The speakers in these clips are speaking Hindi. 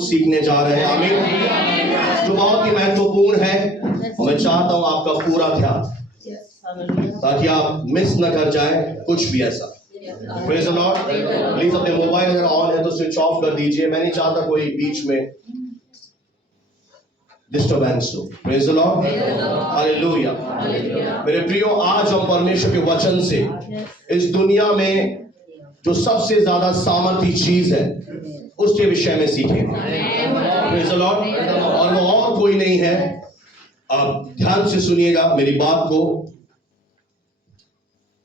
सीखने जा रहे हैं। आमीन। जो बहुत ही महत्वपूर्ण है और मैं चाहता हूं आपका पूरा ध्यान, ताकि आप मिस न कर जाएं कुछ भी ऐसा। Praise the Lord. प्लीज अपने मोबाइल अगर ऑन है तो स्विच ऑफ कर दीजिए। मैं नहीं चाहता कोई बीच में डिस्टर्बेंस हो। Praise the Lord. हालेलुया। मेरे प्रियो, आज हम परमेश्वर के वचन से इस दुनिया में जो सबसे ज्यादा सामर्थी चीज है उसके विषय में सीखेंगे। Praise the Lord. और वो और कोई नहीं है, आप ध्यान से सुनिएगा मेरी बात को।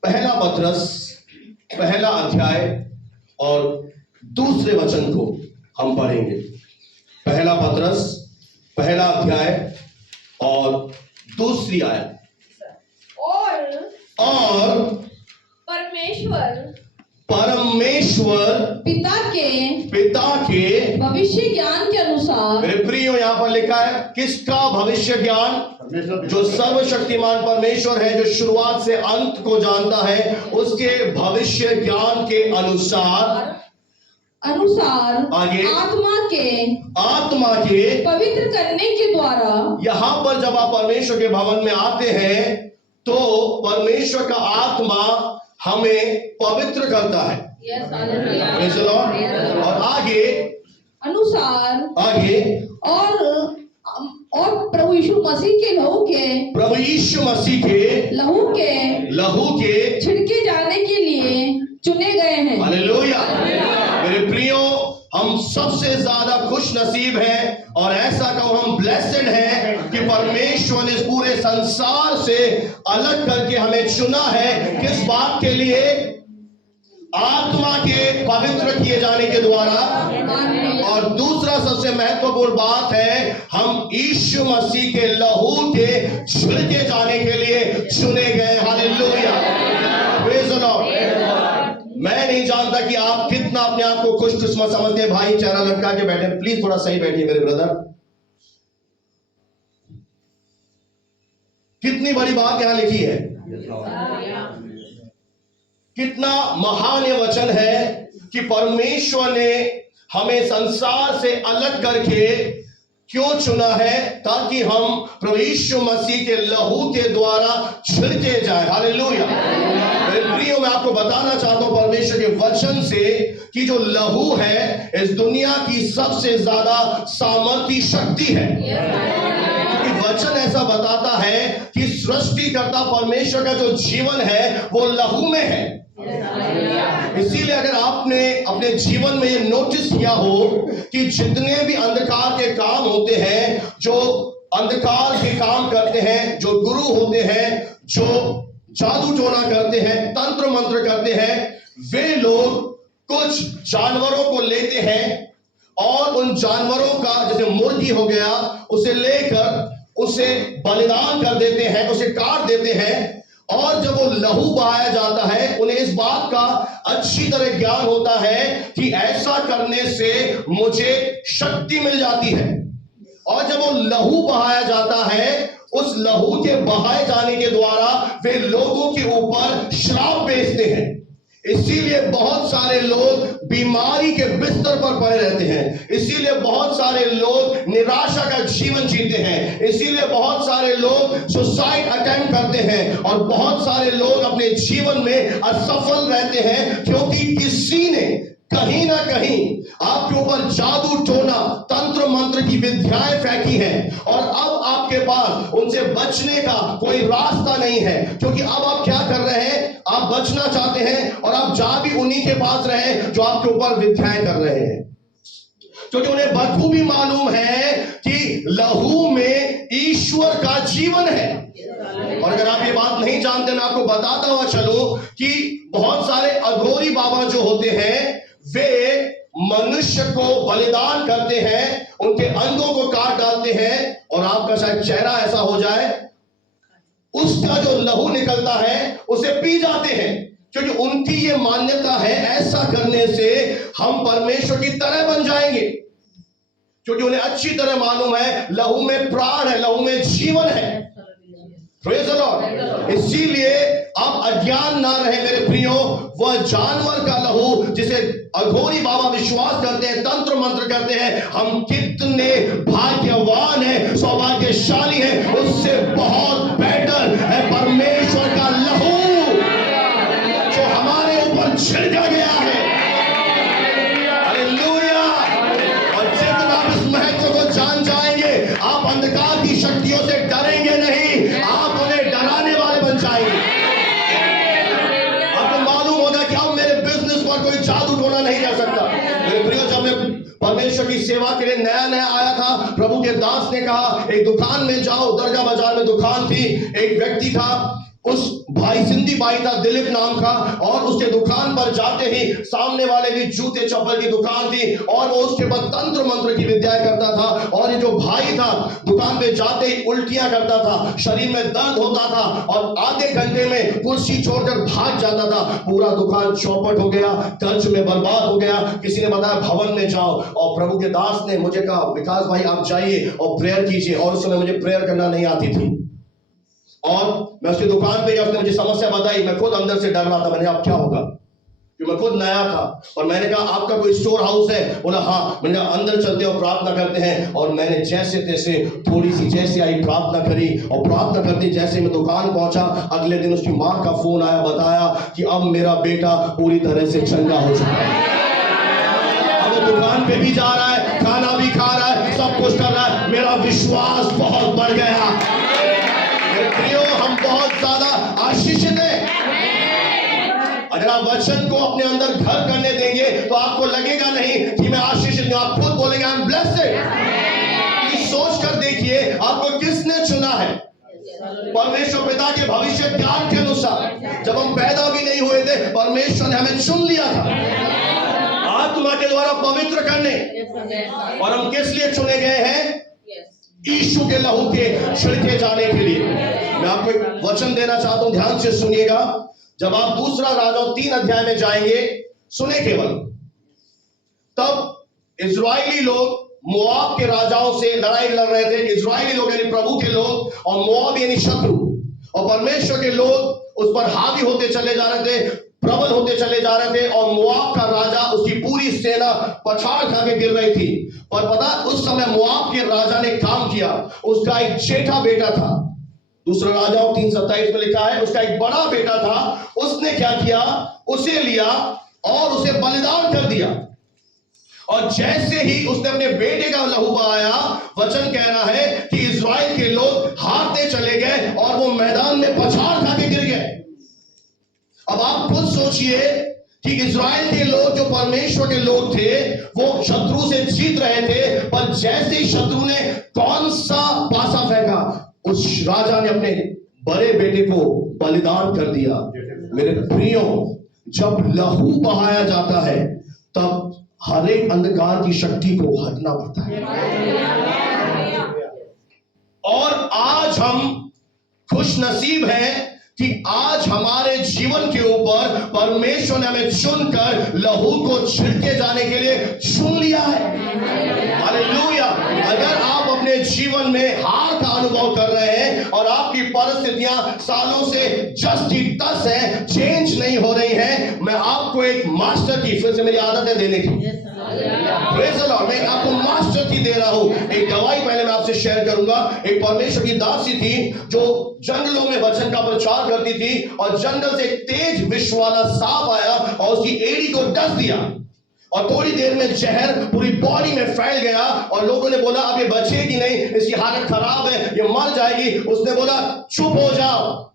पहला पत्रस पहला अध्याय और दूसरे वचन को हम पढ़ेंगे। पहला पत्रस पहला अध्याय और दूसरी आयत। और परमेश्वर पिता के भविष्य ज्ञान के अनुसार। मेरे प्रियो, यहां पर लिखा है किसका भविष्य ज्ञान? जो सर्वशक्तिमान परमेश्वर है, जो शुरुआत से अंत को जानता है, उसके भविष्य ज्ञान के अनुसार आगे आत्मा के पवित्र करने के द्वारा। यहां पर जब आप परमेश्वर के भवन में आते हैं तो परमेश्वर का आत्मा हमें पवित्र करता है। Praise the Lord। और आगे और प्रभु यीशु मसीह के लहू के छिड़के जाने के लिए चुने गए हैं। हालेलुया। मेरे प्रियो, हम सबसे ज्यादा खुश नसीब हैं और ऐसा कहो हम ब्लेसेड हैं कि परमेश्वर ने इस पूरे संसार से अलग करके हमें चुना है। किस बात के लिए? आत्मा के पवित्र किए जाने के द्वारा। और दूसरा सबसे महत्वपूर्ण बात है, हम यीशु मसीह के लहू के छिड़के जाने के लिए चुने गए। हालेलुया। Praise the Lord. मैं नहीं जानता कि आप कितना अपने आप को खुशकिस्मत समझते हैं। भाई चेहरा लटका के बैठे, प्लीज थोड़ा सही बैठिए मेरे ब्रदर। कितनी बड़ी बात यहां लिखी है, कितना महान ये वचन है कि परमेश्वर ने हमें संसार से अलग करके क्यों चुना है? ताकि हम प्रभु यीशु मसीह के लहू के द्वारा छिड़के जाए। हालेलुया। मेरे प्रियो, मैं आपको बताना चाहता हूं परमेश्वर के वचन से कि जो लहू है इस दुनिया की सबसे ज्यादा सामर्थी शक्ति है। क्योंकि वचन ऐसा बताता है कि सृष्टिकर्ता परमेश्वर का जो जीवन है वो लहू में है। इसीलिए अगर आपने अपने जीवन में ये नोटिस किया हो कि जितने भी अंधकार के काम होते हैं, जो अंधकार के काम करते हैं, जो गुरु होते हैं, जो जादू टोना करते हैं, तंत्र मंत्र करते हैं, वे लोग कुछ जानवरों को लेते हैं और उन जानवरों का, जैसे मुर्गी हो गया, उसे लेकर उसे बलिदान कर देते हैं, उसे काट देते हैं। और जब वो लहू बहाया जाता है, उन्हें इस बात का अच्छी तरह ज्ञान होता है कि ऐसा करने से मुझे शक्ति मिल जाती है। और जब वो लहू बहाया जाता है, उस लहू के बहाए जाने के द्वारा वे लोगों के ऊपर श्राप भेजते हैं। इसीलिए बहुत सारे लोग बीमारी के बिस्तर पर पड़े रहते हैं। इसीलिए बहुत सारे लोग निराशा का जीवन जीते हैं। इसीलिए बहुत सारे लोग सुसाइड अटेम्प्ट करते हैं और बहुत सारे लोग अपने जीवन में असफल रहते हैं, क्योंकि किसी ने कहीं ना कहीं आपके ऊपर जादू टोना, तंत्र मंत्र की विद्याएं फेंकी हैं और अब आपके पास उनसे बचने का कोई रास्ता नहीं है। क्योंकि अब आप क्या कर रहे हैं? आप बचना चाहते हैं और आप जा भी उन्हीं के पास रहे जो आपके ऊपर विद्याएं कर रहे हैं, क्योंकि उन्हें बखूबी मालूम है कि लहू में ईश्वर का जीवन है। और अगर आप ये बात नहीं जानते, मैं आपको बताता हुआ चलूं कि बहुत सारे अघोरी बाबा जो होते हैं, वे मनुष्य को बलिदान करते हैं, उनके अंगों को काट डालते हैं और आपका शायद चेहरा ऐसा हो जाए, उसका जो लहू निकलता है उसे पी जाते हैं, क्योंकि उनकी ये मान्यता है ऐसा करने से हम परमेश्वर की तरह बन जाएंगे। क्योंकि उन्हें अच्छी तरह मालूम है लहू में प्राण है, लहू में जीवन है। Praise the Lord। इसीलिए अब अज्ञान ना रहे मेरे प्रियो, वह जानवर का लहू जिसे अघोरी बाबा विश्वास करते हैं, तंत्र मंत्र करते हैं, हम कितने भाग्यवान हैं, सौभाग्यशाली हैं, उससे बहुत बेटर है परमेश्वर का लहू जो हमारे ऊपर छिड़का गया है। हालेलुया। और जितना आप इस महत्व को जान जाएंगे, आप अंधकार की शक्तियों से डरेंगे नहीं, आप उन्हें डराने वाले बन जाएंगे। आपको मालूम होगा कि अब मेरे बिजनेस पर कोई जादू टोना नहीं कर सकता। मेरे प्रियो, जब मैं परमेश्वर की सेवा के लिए नया नया आया था, प्रभु के दास ने कहा एक दुकान में जाओ। दरगाह बाजार में दुकान थी, एक व्यक्ति था, उस भाई सिंधी भाई था, दिलीप नाम का, और उसके दुकान पर जाते ही सामने वाले भी जूते चप्पल की दुकान थी और वो उसके बाद तंत्र मंत्र की विद्या करता था। और ये जो भाई था दुकान पे जाते ही उल्टियां करता था, शरीर में दर्द होता था और आधे घंटे में कुर्सी छोड़कर भाग जाता था। पूरा दुकान चौपट हो गया, कर्ज में बर्बाद हो गया। किसी ने बताया भवन में जाओ, और प्रभु के दास ने मुझे कहा विकास भाई आप जाइए और प्रेयर कीजिए। और उस समय मुझे प्रेयर करना नहीं आती थी और मैं उसकी दुकान पे गया, उसने मुझे समस्या बताई, मैं खुद अंदर से डर रहा था। मैंने अब क्या होगा, क्योंकि मैं खुद नया था। और मैंने कहा आपका कोई स्टोर हाउस है? बोला हाँ। मैंने कहा अंदर चलते और प्रार्थना करते हैं। और मैंने जैसे तैसे थोड़ी सी जैसे आई प्रार्थना करी, और प्रार्थना करते जैसे मैं दुकान पहुंचा, अगले दिन उसकी माँ का फोन आया, बताया कि अब मेरा बेटा पूरी तरह से चंगा हो चुका है। अब वो दुकान पे भी जा रहा है, खाना भी खा रहा है, सब कुछ कर रहा है। मेरा विश्वास बहुत बढ़ गया। मेरे प्रियो, हम बहुत ज्यादा आशीषित हैं। अगर आप वचन को अपने अंदर घर करने देंगे तो आपको लगेगा नहीं कि मैं आशीषित हूं, आप खुद बोलेंगे आई एम ब्लेस्ड। सोच कर देखिए आपको किसने चुना है। परमेश्वर पिता के भविष्य ज्ञान के अनुसार जब हम पैदा भी नहीं हुए थे, परमेश्वर ने हमें चुन लिया था आत्मा के द्वारा पवित्र करने। और हम किस लिए चुने गए हैं? यीशु के लहू के छिड़के जाने के लिए। मैं आपको एक वचन देना चाहता हूं, ध्यान से सुनिएगा। जब आप दूसरा राजाओं 3 अध्याय में जाएंगे, सुने केवल, तब इजरायली लोग मोआब के राजाओं से लड़ाई लड़ रहे थे। इजरायली लोग यानी प्रभु के लोग, और मोआब यानी शत्रु, और परमेश्वर के लोग उस पर हावी होते चले जा रहे थे, प्रबल होते चले जा रहे थे। और मोआब का राजा, उसकी पूरी सेना पछाड़ खा के गिर रही थी। और पता उस समय मोआब के राजा ने काम किया, उसका एक जेठा बेटा था। दूसरा राजाओं 3:27 में लिखा है, उसका एक बड़ा बेटा था। उसने क्या किया, उसे लिया और उसे बलिदान कर दिया। और जैसे ही उसने अपने बेटे का लहू बहाया, वचन कह रहा है कि इजराइल के लोग हारते चले गए और वो मैदान में पछाड़ खा के गिर गए। अब आप खुद सोचिए कि इजराइल के लोग जो परमेश्वर के लोग थे, वो शत्रु से जीत रहे थे, पर जैसे ही शत्रु ने कौन सा पासा फेंका, उस राजा ने अपने बड़े बेटे को बलिदान कर दिया। मेरे प्रियो, जब लहू बहाया जाता है तब हर एक अंधकार की शक्ति को हटना पड़ता है। और आज हम खुश नसीब हैं कि आज हमारे जीवन के ऊपर परमेश्वर ने हमें चुनकर लहू को छिड़के जाने के लिए चुन लिया है। हालेलुया। अगर आप अपने जीवन में हार का अनुभव कर रहे हैं और आपकी परिस्थितियां सालों से जस्ट ही टस है, चेंज नहीं हो रही है, मैं आपको एक मास्टर की, फिर से मेरी आदत है देने की, प्रेज़ द लॉर्ड, मैं आपको मास्टर की दे रहा हूं। एक गवाही पहले मैं आपसे शेयर करूंगा। एक परमेश्वर की दासी थी जो जंगलों में वचन का प्रचार करती थी, और जंगल से एक तेज विष वाला सांप आया और उसकी एड़ी को डस दिया, और थोड़ी देर में जहर पूरी बॉडी में फैल गया। और लोगों ने बोला अब ये बचेगी नहीं, इसकी हालत खराब है, ये मर जाएगी। उसने बोला चुप हो जाओ,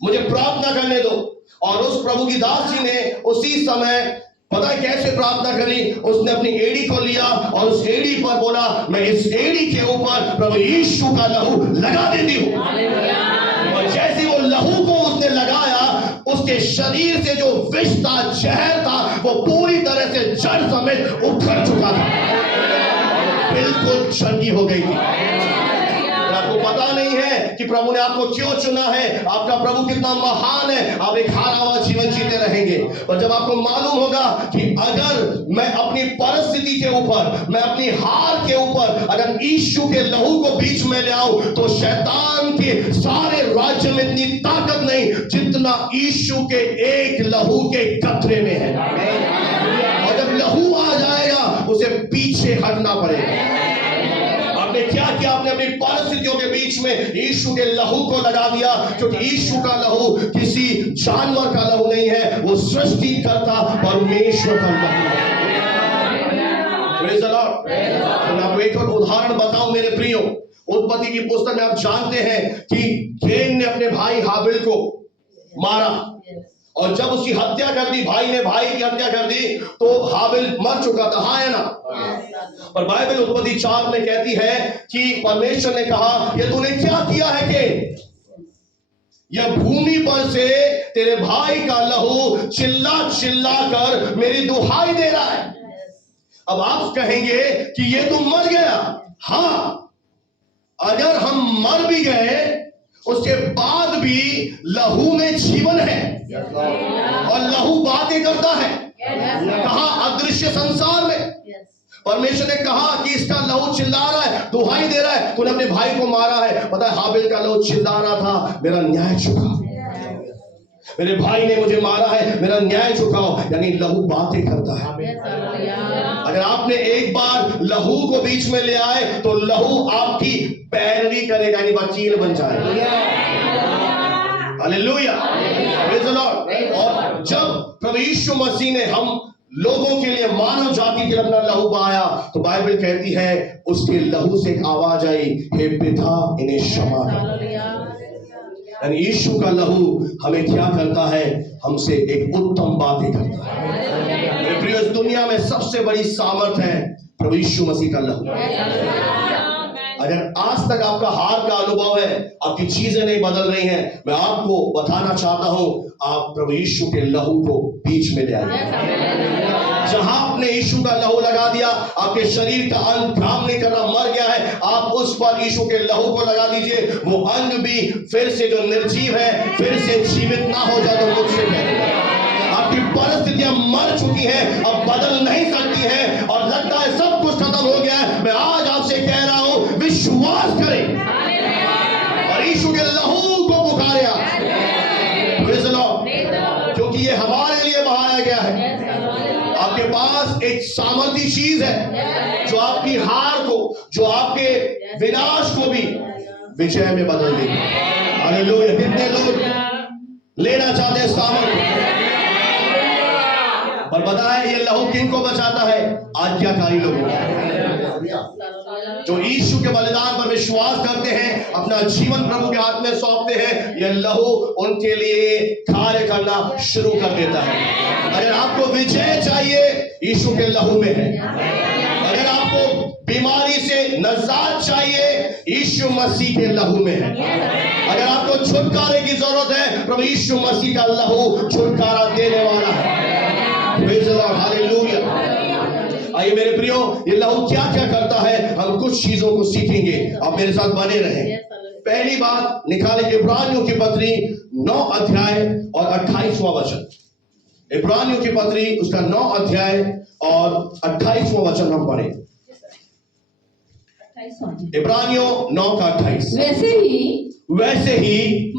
मुझे प्रार्थना करने दो। और उस प्रभु की दासी ने उसी समय पता है कैसे प्रार्थना करी, उसने अपनी एड़ी को लिया और उस एड़ी पर बोला मैं इस एड़ी के ऊपर प्रभु यीशु का लहू लगा देती हूं। और जैसे वो लहू को उसने लगाया, उसके शरीर से जो विष था, जहर था, वो पूरी तरह से जड़ समेत उखड़ चुका था, बिल्कुल चंगी हो गई थी। आपको पता नहीं है कि प्रभु ने आपको क्यों चुना है, आपका प्रभु कितना महान है, आप एक हारा हुआ जीवन जीते रहेंगे। और जब आपको मालूम होगा कि अगर मैं अपनी परिस्थिति के ऊपर, मैं अपनी हार के ऊपर अगर यीशु के लहू को बीच में ले आऊं, तो शैतान के सारे राज्य में इतनी ताकत नहीं जितना यीशु के एक लहू के कतरे में है। और जब लहू आ जाएगा उसे पीछे हटना पड़ेगा। आपने क्या किया? आपने अपनी परिस्थितियों के बीच में यीशु के लहू को लगा दिया, क्योंकि यीशु का लहू किसी जानवर का लहू नहीं है, वो सृष्टिकर्ता परमेश्वर का लहू है। Praise the Lord। तो मैं आपको एक और उदाहरण बताऊं मेरे प्रियो। उत्पत्ति की पुस्तक में आप जानते हैं कि कैन ने अपने भाई हाबिल को मारा, और जब उसकी हत्या कर दी, भाई ने भाई की हत्या कर दी, तो हाबिल मर चुका था, हाँ है ना? और बाइबल उत्पत्ति 4 में कहती है कि परमेश्वर ने कहा, ये तूने क्या किया है कैन? यह भूमि पर से तेरे भाई का लहू चिल्ला चिल्ला कर मेरी दुहाई दे रहा है। अब आप कहेंगे कि ये तो मर गया। हाँ, अगर हम मर भी गए उसके बाद भी लहू में जीवन है, और लहू बातें करता है। कहा? अदृश्य संसार में। परमेश्वर ने कहा कि इसका लहू चिल्ला रहा है, दुहाई दे रहा है, तूने अपने भाई को मारा है। पता है हाबिल का लहू चिल्ला रहा था, मेरा न्याय चुकाओ, मेरे भाई ने मुझे मारा है, मेरा न्याय चुकाओ। यानी लहू बातें करता है। अगर आपने एक बार लहू को बीच में ले आए तो लहू आपकी पैरवी करेगा, यानी वकील बन जाएगा। Hallelujah, praise the Lord. और जब प्रभु यीशु मसीह ने हम लोगों के लिए, मानव जाति के लिए अपना लहू बहाया, तो बाइबल कहती है उसके लहू से एक आवाज आई, हे पिता इन्हें क्षमा कर। यानी यीशु का लहू हमें क्या करता है? हमसे एक उत्तम बातें करता है। मेरे प्रिय, इस दुनिया में सबसे बड़ी सामर्थ है प्रभु यीशु मसीह का लहू। अगर आज तक आपका हार का अनुभव है, आपकी चीजें नहीं बदल रही हैं, मैं आपको बताना चाहता हूं, आप प्रभु यीशु के लहू को बीच में ले आइए। जहां आपने यीशु का लहू लगा दिया, आपके शरीर का अंग काम नहीं कर रहा, मर गया है, आप उस पर यीशु के लहू को लगा दीजिए। वो अंग भी फिर से जो निर्जीव है, फिर से जीवित ना हो जाए तो मुझसे कहें। आपकी परिस्थितियां मर चुकी हैं, अब बदल नहीं सकती हैं, और लगता है सब कुछ खत्म हो गया है। मैं आज आपसे कह रहा हूं, विश्वास करें और यीशु के लहू को पुकारे आप, क्योंकि ये हमारे लिए बहाया गया है। आपके पास एक सामर्थी चीज है जो आपकी हार को, जो आपके विनाश को भी विजय में बदल देगी। हालेलुया। कितने लोग लेना चाहते हैं सामर्थ्य? और बताए ये लहू किन को बचाता है? आज्ञाकारी लोगों जो यीशु के बलिदान पर विश्वास करते हैं, अपना जीवन प्रभु के हाथ में सौंपते हैं, यह लहू उनके लिए कार्य करना शुरू कर देता है। अगर आपको विजय चाहिए, यीशु के लहू में है। अगर आपको बीमारी से निजात चाहिए, यीशु मसीह के लहू में है। अगर आपको छुटकारे की जरूरत है, प्रभु यीशु मसीह का लहू छुटकारा देने वाला है। Praise the Lord, hallelujah. आइए मेरे प्रियो, ये लहू क्या क्या करता है, हम कुछ चीजों को सीखेंगे। आप मेरे साथ बने रहें। पहली बात निकाले इब्रानियों की पत्री 9 अध्याय और 28वां वचन। इब्रानियों की पत्री उसका 9 अध्याय और 28वां वचन हम पढ़ें। इब्रानियों 9 का 28। वैसे ही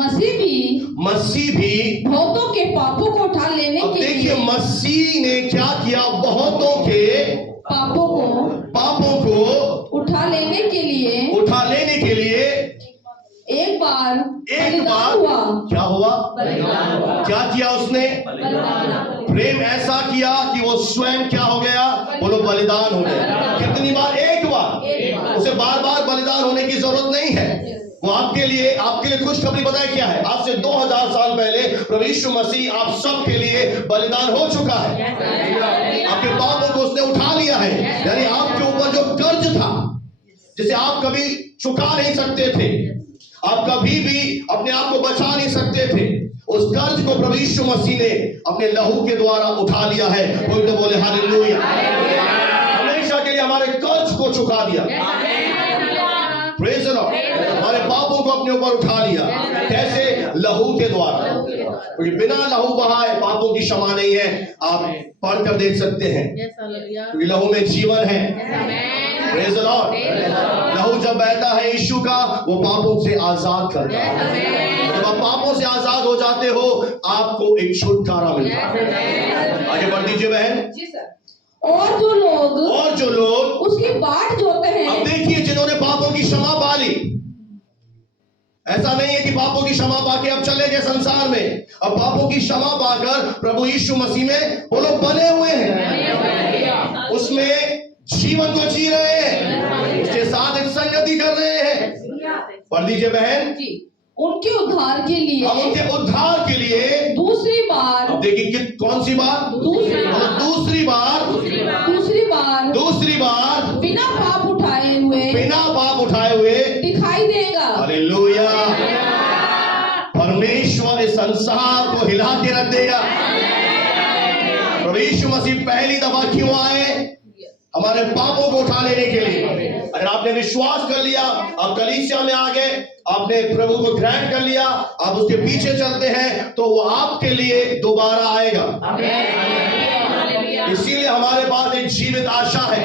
मसीह भी बहुतों के पापों को उठा लेने अब के लिए, देखिए मसीह ने क्या किया, बहुतों के पापों को उठा लेने के लिए एक बार हुआ। क्या हुआ? क्या किया उसने? प्रेम ऐसा किया कि वो स्वयं क्या हो गया? बोलो बलिदान हो गया। कितनी बार? एक बार। उसे बार बार बलिदान होने की जरूरत नहीं है। वो आपके लिए खुशखबरी बताए क्या है? आज से 2000 साल पहले प्रभु यीशु मसीह आप सब के लिए बलिदान हो चुका है। आपके पापों को उसने उठा लिया है। यानी आपके ऊपर जो कर्ज था, जिसे आप कभी चुका नहीं सकते थे, आप कभी भी अपने आप को बचा नहीं सकते थे, उस कर्ज को प्रभु यीशु मसीह ने अपने लहू के द्वारा उठा लिया है। कोई तो बोले हालेलुया। हमेशा के लिए हमारे कर्ज को चुका दिया। Praise the Lord. हमारे पापों को अपने ऊपर उठा लिया। कैसे? लहू के द्वारा। क्योंकि बिना लहू बहाए पापों की क्षमा नहीं है। आप पढ़कर देख सकते हैं, क्योंकि लहू में जीवन है। Praise the Lord. लहू जब बहता है यीशु का, वो पापों से आजाद करता है। जब आप पापों से आजाद हो जाते हो, आपको एक छुटकारा मिलता है। आगे बढ़ दीजिए बहन। जी सर। और जो लोग उसकी बाट जोते हैं। अब देखिए, जिन्होंने पापों की क्षमा पा ली, ऐसा नहीं है कि पापों की क्षमा पाके अब चले गए संसार में। अब पापों की क्षमा पाकर प्रभु यीशु मसीह में वो लोग बने हुए हैं, उसमें जीवन को जी रहे हैं, उसके साथ एक संगति कर रहे हैं। पढ़ दीजिए बहन। उनके उद्धार के लिए, अब उनके उद्धार के लिए दूसरी बार, अब देखिए कि कौन सी बार? दूसरी बार बिना पाप उठाए हुए दिखाई देगा। हालेलुया। परमेश्वर इस संसार को हिला के रख देगा। प्रभु यीशु मसीह पहली दफा क्यों आए? हमारे पापों को उठा लेने के लिए। अगर आपने विश्वास कर लिया, आप कलीसिया में आ गए, आपने प्रभु को ग्रहण कर लिया, आप उसके पीछे चलते हैं, तो वो आपके लिए दोबारा आएगा। इसीलिए हमारे पास एक जीवित आशा है।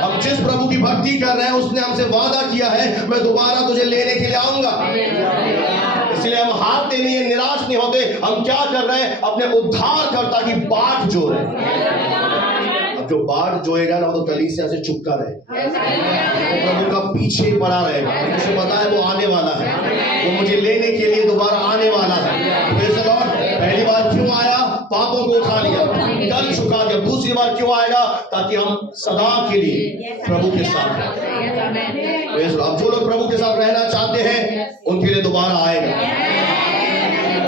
हम जिस प्रभु की भक्ति कर रहे हैं, उसने हमसे वादा किया है, मैं दोबारा तुझे लेने के लिए आऊंगा। इसलिए हम हारते नहीं है, निराश नहीं होते। हम क्या कर रहे हैं? अपने उद्धारकर्ता की बाट जो रहे हैं। जो बाट जोएगा ना, तो कलीसिया से चुपका रहेगा, प्रभु का पीछे पड़ा रहेगा। मुझे पता है वो आने वाला है, वो मुझे लेने के लिए दोबारा आने वाला है। Praise the Lord. पहली बार क्यों आया? पापों को उठा लिया, कर चुका दिया। दूसरी बार क्यों आएगा? ताकि हम सदा के लिए प्रभु के साथ रहें। Praise the Lord. अब जो लोग प्रभु के साथ रहना चाहते हैं, उनके लिए दोबारा आएगा।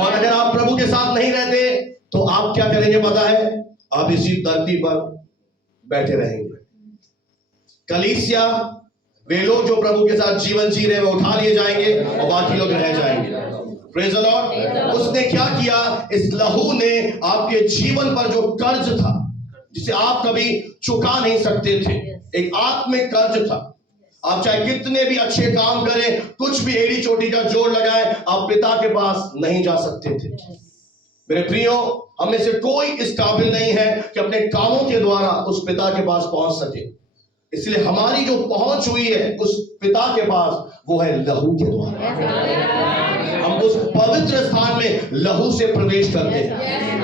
और अगर आप प्रभु के साथ नहीं रहते, तो आप क्या करेंगे पता है? आप इसी धरती पर बैठे रहेंगे। कलीसिया, वे लोग जो प्रभु के साथ जीवन जी रहे हैं, वो उठा लिए जाएंगे और बाकी लोग रह जाएंगे। Praise the Lord. उसने क्या किया? इस लहू ने आपके जीवन पर जो कर्ज था, जिसे आप कभी चुका नहीं सकते थे, एक आत्मिक कर्ज था। आप चाहे कितने भी अच्छे काम करें, कुछ भी एड़ी चोटी का जोड़ लगाए, आप पिता के पास नहीं जा सकते थे। मेरे प्रियो, हम में से कोई इस काबिल नहीं है कि अपने कामों के द्वारा उस पिता के पास पहुंच सके। इसलिए हमारी जो पहुंच हुई है उस पिता के पास, वो है लहू के द्वारा। हम उस पवित्र स्थान में लहू से प्रवेश करते हैं।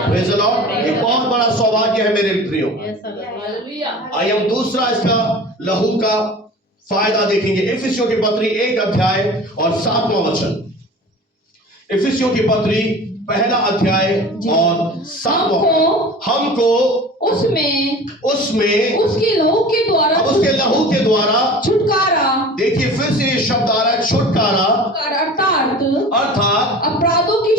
Praise the Lord. एक बहुत बड़ा सौभाग्य है मेरे प्रियो। आइए हम दूसरा इसका लहू का फायदा देखेंगे। इफिसियों की पत्री 1 अध्याय और 7वां वचन। इफिसियों की पत्री 1 अध्याय और 7वां। हमको उसमें उसके लहू के द्वारा छुटकारा। देखिए फिर से ये शब्द आ रहा है, छुटकारा, अर्थात अपराधों की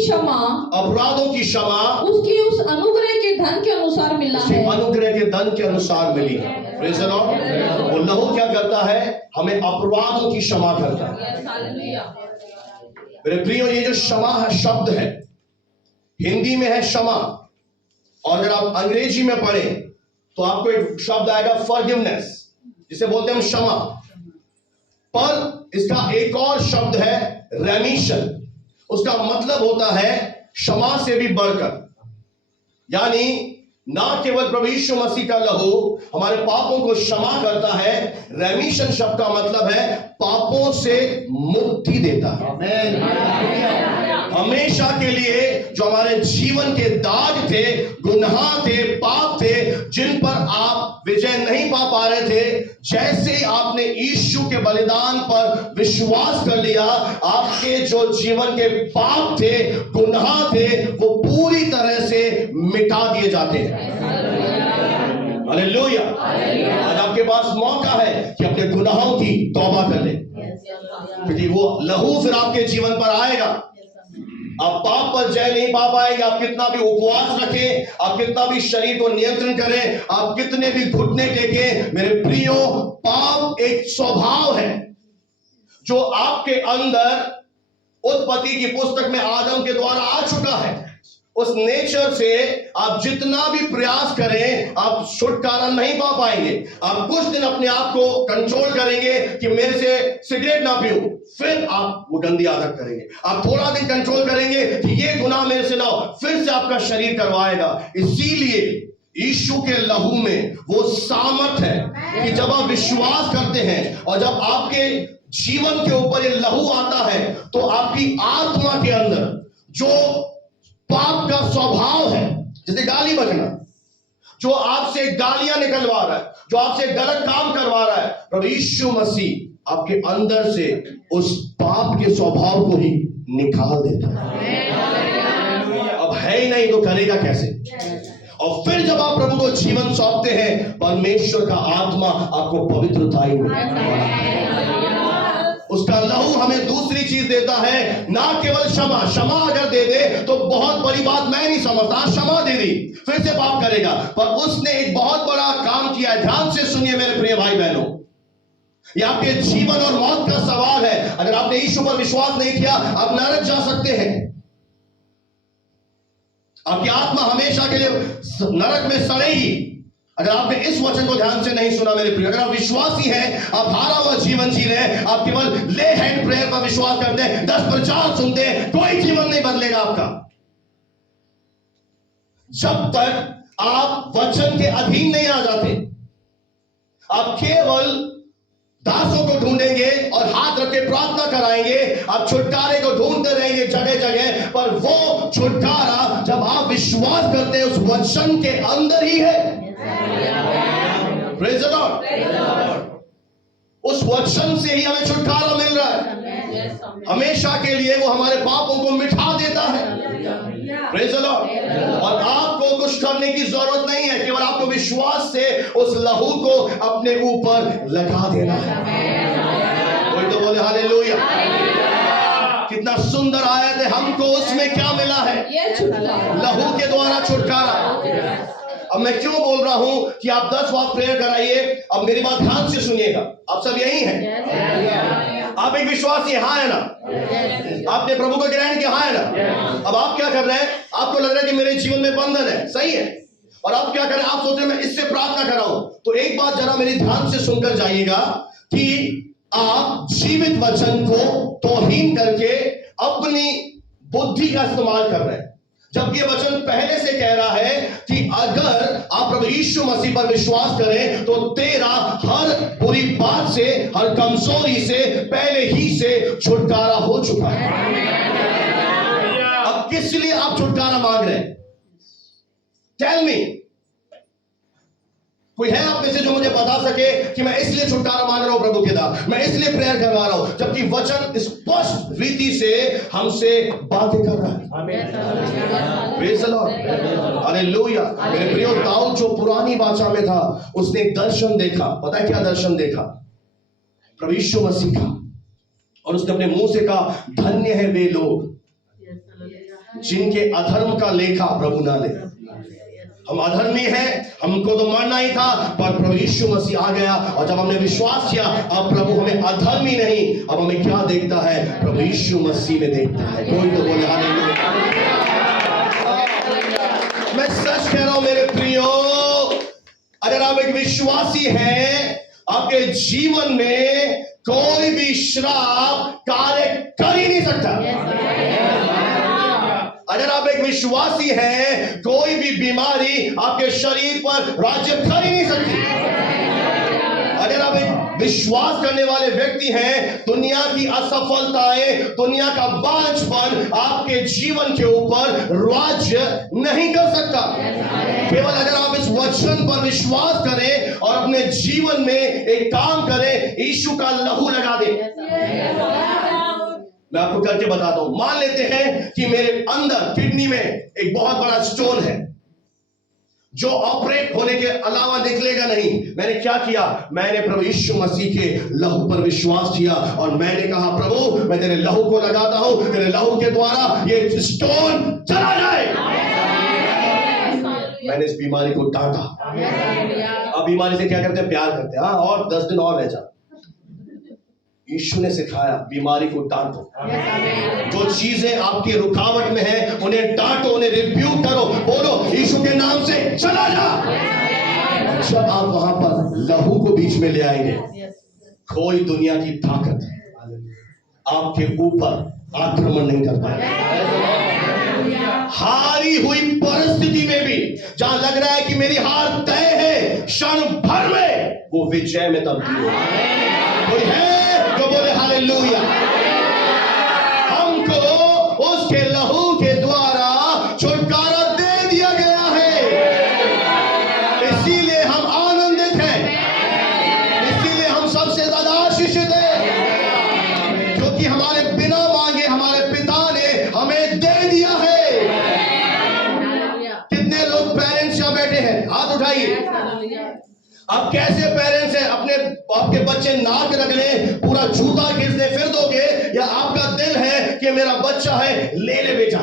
क्षमा उसकी उस अनुग्रह के धन के अनुसार मिला है। अनुग्रह के धन के अनुसार मिली है। Praise the Lord. वो लहू क्या करता है? हमें अपराधों की क्षमा करता है। मेरे प्रियो, ये जो क्षमा है शब्द है, हिंदी में है क्षमा, और अगर आप अंग्रेजी में पढ़ें तो आपको एक शब्द आएगा फॉरगिवनेस, जिसे बोलते हैं हम क्षमा। पर इसका एक और शब्द है रेमिशन। उसका मतलब होता है क्षमा से भी बढ़कर। यानी ना केवल प्रभु यीशु मसीह का लहू हमारे पापों को क्षमा करता है, रेमिशन शब्द का मतलब है पापों से मुक्ति देता है। हमेशा के लिए जो हमारे जीवन के दाग थे, गुनाह थे, पाप थे, जिन पर आप विजय नहीं पा रहे थे, जैसे ही आपने यीशु के बलिदान पर विश्वास कर लिया, आपके जो जीवन के पाप थे, गुनाह थे, वो पूरी तरह से मिटा दिए जाते हैं। हालेलुया। आज आपके पास मौका है कि अपने गुनाहों की तौबा कर ले, क्योंकि वो लहू फिर आपके जीवन पर आएगा। आप पाप पर जय नहीं पा पाएंगे। आप कितना भी उपवास रखें, आप कितना भी शरीर को नियंत्रण करें, आप कितने भी घुटने टेकें, मेरे प्रियो, पाप एक स्वभाव है जो आपके अंदर उत्पत्ति की पुस्तक में आदम के द्वारा आ चुका है। उस नेचर से आप जितना भी प्रयास करें आप छुटकारा नहीं पा पाएंगे। आप कुछ दिन अपने आप को कंट्रोल करेंगे कि मेरे से सिगरेट ना पीऊं, फिर आप वो गंदी आदत करेंगे। आप थोड़ा दिन कंट्रोल करेंगे कि ये गुनाह मेरे से ना हो, फिर से आपका शरीर करवाएगा। इसीलिए यीशु के लहू में वो सामर्थ है कि जब आप विश्वास करते हैं और जब आपके जीवन के ऊपर ये लहू आता है तो आपकी आत्मा के अंदर जो पाप का स्वभाव है, जैसे गाली बकना, जो आपसे गालियां निकलवा रहा है, जो आपसे गलत काम करवा रहा है, प्रभु यीशु मसीह आपके अंदर से उस पाप के स्वभाव को ही निकाल देता है। अब है ही नहीं तो करेगा कैसे? और फिर जब आप प्रभु को जीवन सौंपते हैं, परमेश्वर का आत्मा आपको पवित्रता ही उसका लहू हमें दूसरी चीज देता है, ना केवल क्षमा। क्षमा अगर दे दे तो बहुत बड़ी बात मैं नहीं समझता, क्षमा दे दी फिर से पाप करेगा, पर उसने एक बहुत बड़ा काम किया है। ध्यान से सुनिए मेरे प्रिय भाई बहनों, ये आपके जीवन और मौत का सवाल है। अगर आपने यीशु पर विश्वास नहीं किया, आप नरक जा सकते हैं। आपकी आत्मा हमेशा के लिए नरक में सड़ेगी अगर आपने इस वचन को ध्यान से नहीं सुना मेरे प्रिय। अगर आप विश्वासी हैं, आप हारा हुआ जीवन जी रहे हैं, आप केवल ले हैंड प्रेयर पर विश्वास करते हैं, 10 प्रचार सुनते हैं, कोई जीवन नहीं बदलेगा आपका। जब तक आप वचन के अधीन नहीं आ जाते, आप केवल दासों को ढूंढेंगे और हाथ रख के प्रार्थना कराएंगे, आप छुटकारे को ढूंढते रहेंगे जगह जगह, पर वो छुटकारा जब आप विश्वास करते हैं उस वचन के अंदर ही है। Praise the Lord. उस वचन से ही हमें छुटकारा मिल रहा है। हमेशा के लिए वो हमारे पापों को मिटा देता है। Praise the Lord. और आपको कुछ करने की जरूरत नहीं है, केवल आपको विश्वास से उस लहू को अपने ऊपर लगा देना है। कोई तो बोले हालेलुया। कितना सुंदर आयत है। हमको उसमें क्या मिला है? लहू के द्वारा छुटकारा। अब मैं क्यों बोल रहा हूं कि आप 10 बार प्रेयर कराइए। अब मेरी बात ध्यान से सुनिएगा, आप सब यही हैं। आप एक विश्वासी हाँ है ना? आपने प्रभु को ग्रहण किया हाँ है ना? अब आप क्या कर रहे हैं? आपको लग रहा है कि मेरे जीवन में बंधन है, सही है, और आप क्या करें? आप सोच रहे हैं मैं इससे प्रार्थना कर रहा हूं। तो एक बात जरा मेरी ध्यान से सुनकर जाइएगा कि आप जीवित वचन को तौहीन करके अपनी बुद्धि का इस्तेमाल कर रहे हैं, जबकि वचन पहले से कह रहा है कि अगर आप प्रभु यीशु मसीह पर विश्वास करें तो तेरा हर बुरी बात से, हर कमजोरी से पहले ही से छुटकारा हो चुका है। अब किस लिए आप छुटकारा मांग रहे हैं? Tell me. कोई है आप में से जो मुझे बता सके कि मैं इसलिए छुटकारा मांग रहा हूं प्रभु के दास, मैं इसलिए प्रेयर करवा रहा हूं, जबकि वचन स्पष्ट रीति से हमसे बातें कर रहा है। Praise the Lord, hallelujah. मेरे प्रियो, दाऊद जो पुरानी वाचा में था, उसने एक दर्शन देखा। पता है क्या दर्शन देखा? प्रभु यीशु मसीह का। और उसने अपने मुंह से कहा, धन्य है वे लोग जिनके अधर्म का लेखा प्रभु ना ले। हम अधर्मी हैं, हमको तो मरना ही था, पर प्रभु यीशु मसीह आ गया और जब हमने विश्वास किया, अब प्रभु हमें अधर्मी नहीं, अब हमें क्या देखता है? प्रभु यीशु मसीह में देखता है। कोई तो बोले हालेलुया। मैं सच कह रहा हूं मेरे प्रियो, अगर आप एक विश्वासी हैं, आपके जीवन में कोई भी श्राप कार्य कर ही नहीं सकता। अगर आप एक विश्वासी हैं, कोई भी बीमारी आपके शरीर पर राज्य कर ही नहीं सकती। अगर आप एक विश्वास करने वाले व्यक्ति हैं, दुनिया की असफलताएं, दुनिया का बांझपन आपके जीवन के ऊपर राज्य नहीं कर सकता। केवल अगर आप इस वचन पर विश्वास करें और अपने जीवन में एक काम करें, यीशु का लहू लगा दें। मैं आपको करके बताता हूं। मान लेते हैं कि मेरे अंदर किडनी में एक बहुत बड़ा स्टोन है जो ऑपरेट होने के अलावा निकलेगा नहीं। मैंने क्या किया? मैंने प्रभु यीशु मसीह के लहू पर विश्वास किया और मैंने कहा, प्रभु मैं तेरे लहू को लगाता हूं, तेरे लहू के द्वारा ये स्टोन चला जाए। मैंने इस बीमारी को डांटा। अब बीमारी से क्या करते हैं? प्यार करते हैं। हाँ, और 10 दिन और रह जा। यीशु ने सिखाया बीमारी को डांटो। जो चीजें आपकी रुकावट में है उन्हें डांटो, उन्हें रिब्यूक करो, बोलो यीशु के नाम से चला जा। जब आप वहां पर लहू को बीच में ले आएंगे, कोई दुनिया की ताकत आपके ऊपर आक्रमण नहीं कर पाएगी। हारी हुई परिस्थिति में भी जहां लग रहा है कि मेरी हार तय है, क्षण भर में वो विजय में तब्दील हो। कोई है जो बोले हालेलुया। हमको उसके लहू के द्वारा छुटकारा दे दिया गया है, इसीलिए हम आनंदित हैं, इसीलिए हम सबसे ज्यादा आशीषित हैं, क्योंकि हमारे बिना मांगे हमारे पिता ने हमें दे दिया है। कितने लोग पेरेंट्स यहाँ बैठे हैं, हाथ उठाइए। आप कैसे पेरेंट्स हैं? आपके बच्चे नाक रख लें, पूरा जूता घिसने फिर दोगे, या आपका दिल है कि मेरा बच्चा है, ले ले बेटा।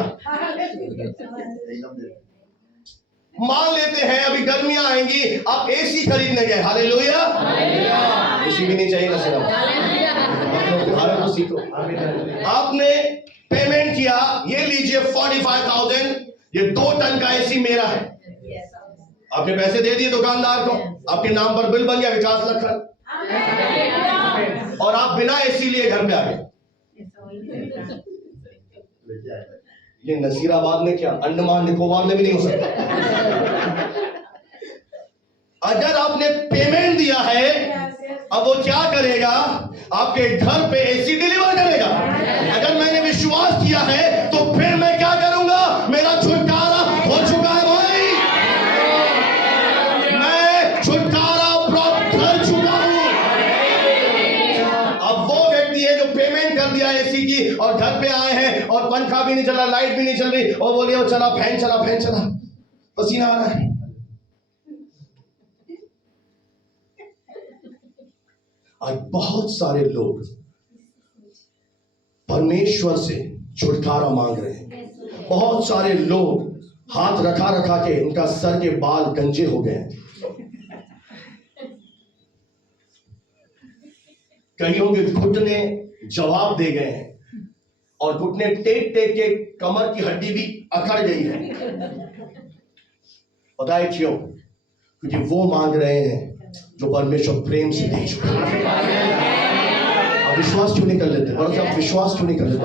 मान लेते हैं अभी गर्मियां आएंगी, आप एसी खरीदने गए, हालेलुया। एसी भी नहीं चाहिए ना सिर्फ, भारत को सीखो। आपने पेमेंट किया, ये लीजिए 45,000, ये 2 टन का एसी मेरा है। आपने पैसे दे दिए दुकानदार को, आपके नाम पर बिल बन गया 50 लाख का, और आप बिना एसी लिए घर पे आ गए। ये नसीराबाद में क्या, अंडमान निकोबार में भी नहीं हो सकता। अगर आपने पेमेंट दिया है, अब वो क्या करेगा? आपके घर पे एसी डिलीवर करेगा। अगर मैंने विश्वास किया है तो फिर मैं क्या करूंगा? मेरा छुटकारा हो चुका है भाई, मैं छुटकारा प्राप्त कर चुका हूं। अब वो व्यक्ति है जो पेमेंट कर दिया एसी की और घर पे आए हैं और पंखा भी नहीं चल रहा, लाइट भी नहीं चल रही, और बोलिए वो चला फैन चला, फैन चला, पसीना आ रहा है। आज बहुत सारे लोग परमेश्वर से छुटकारा मांग रहे हैं। बहुत सारे लोग हाथ रखा रखा के उनका सर के बाल गंजे हो गए। कईयों के घुटने जवाब दे गए हैं और घुटने टेक टेक के कमर की हड्डी भी अकड़ गई है। पता है क्यों? क्योंकि वो मांग रहे हैं जो परमेश्वर प्रेम से दे चुका है। आप विश्वास क्यों नहीं कर लेते? आप विश्वास क्यों नहीं कर लेते?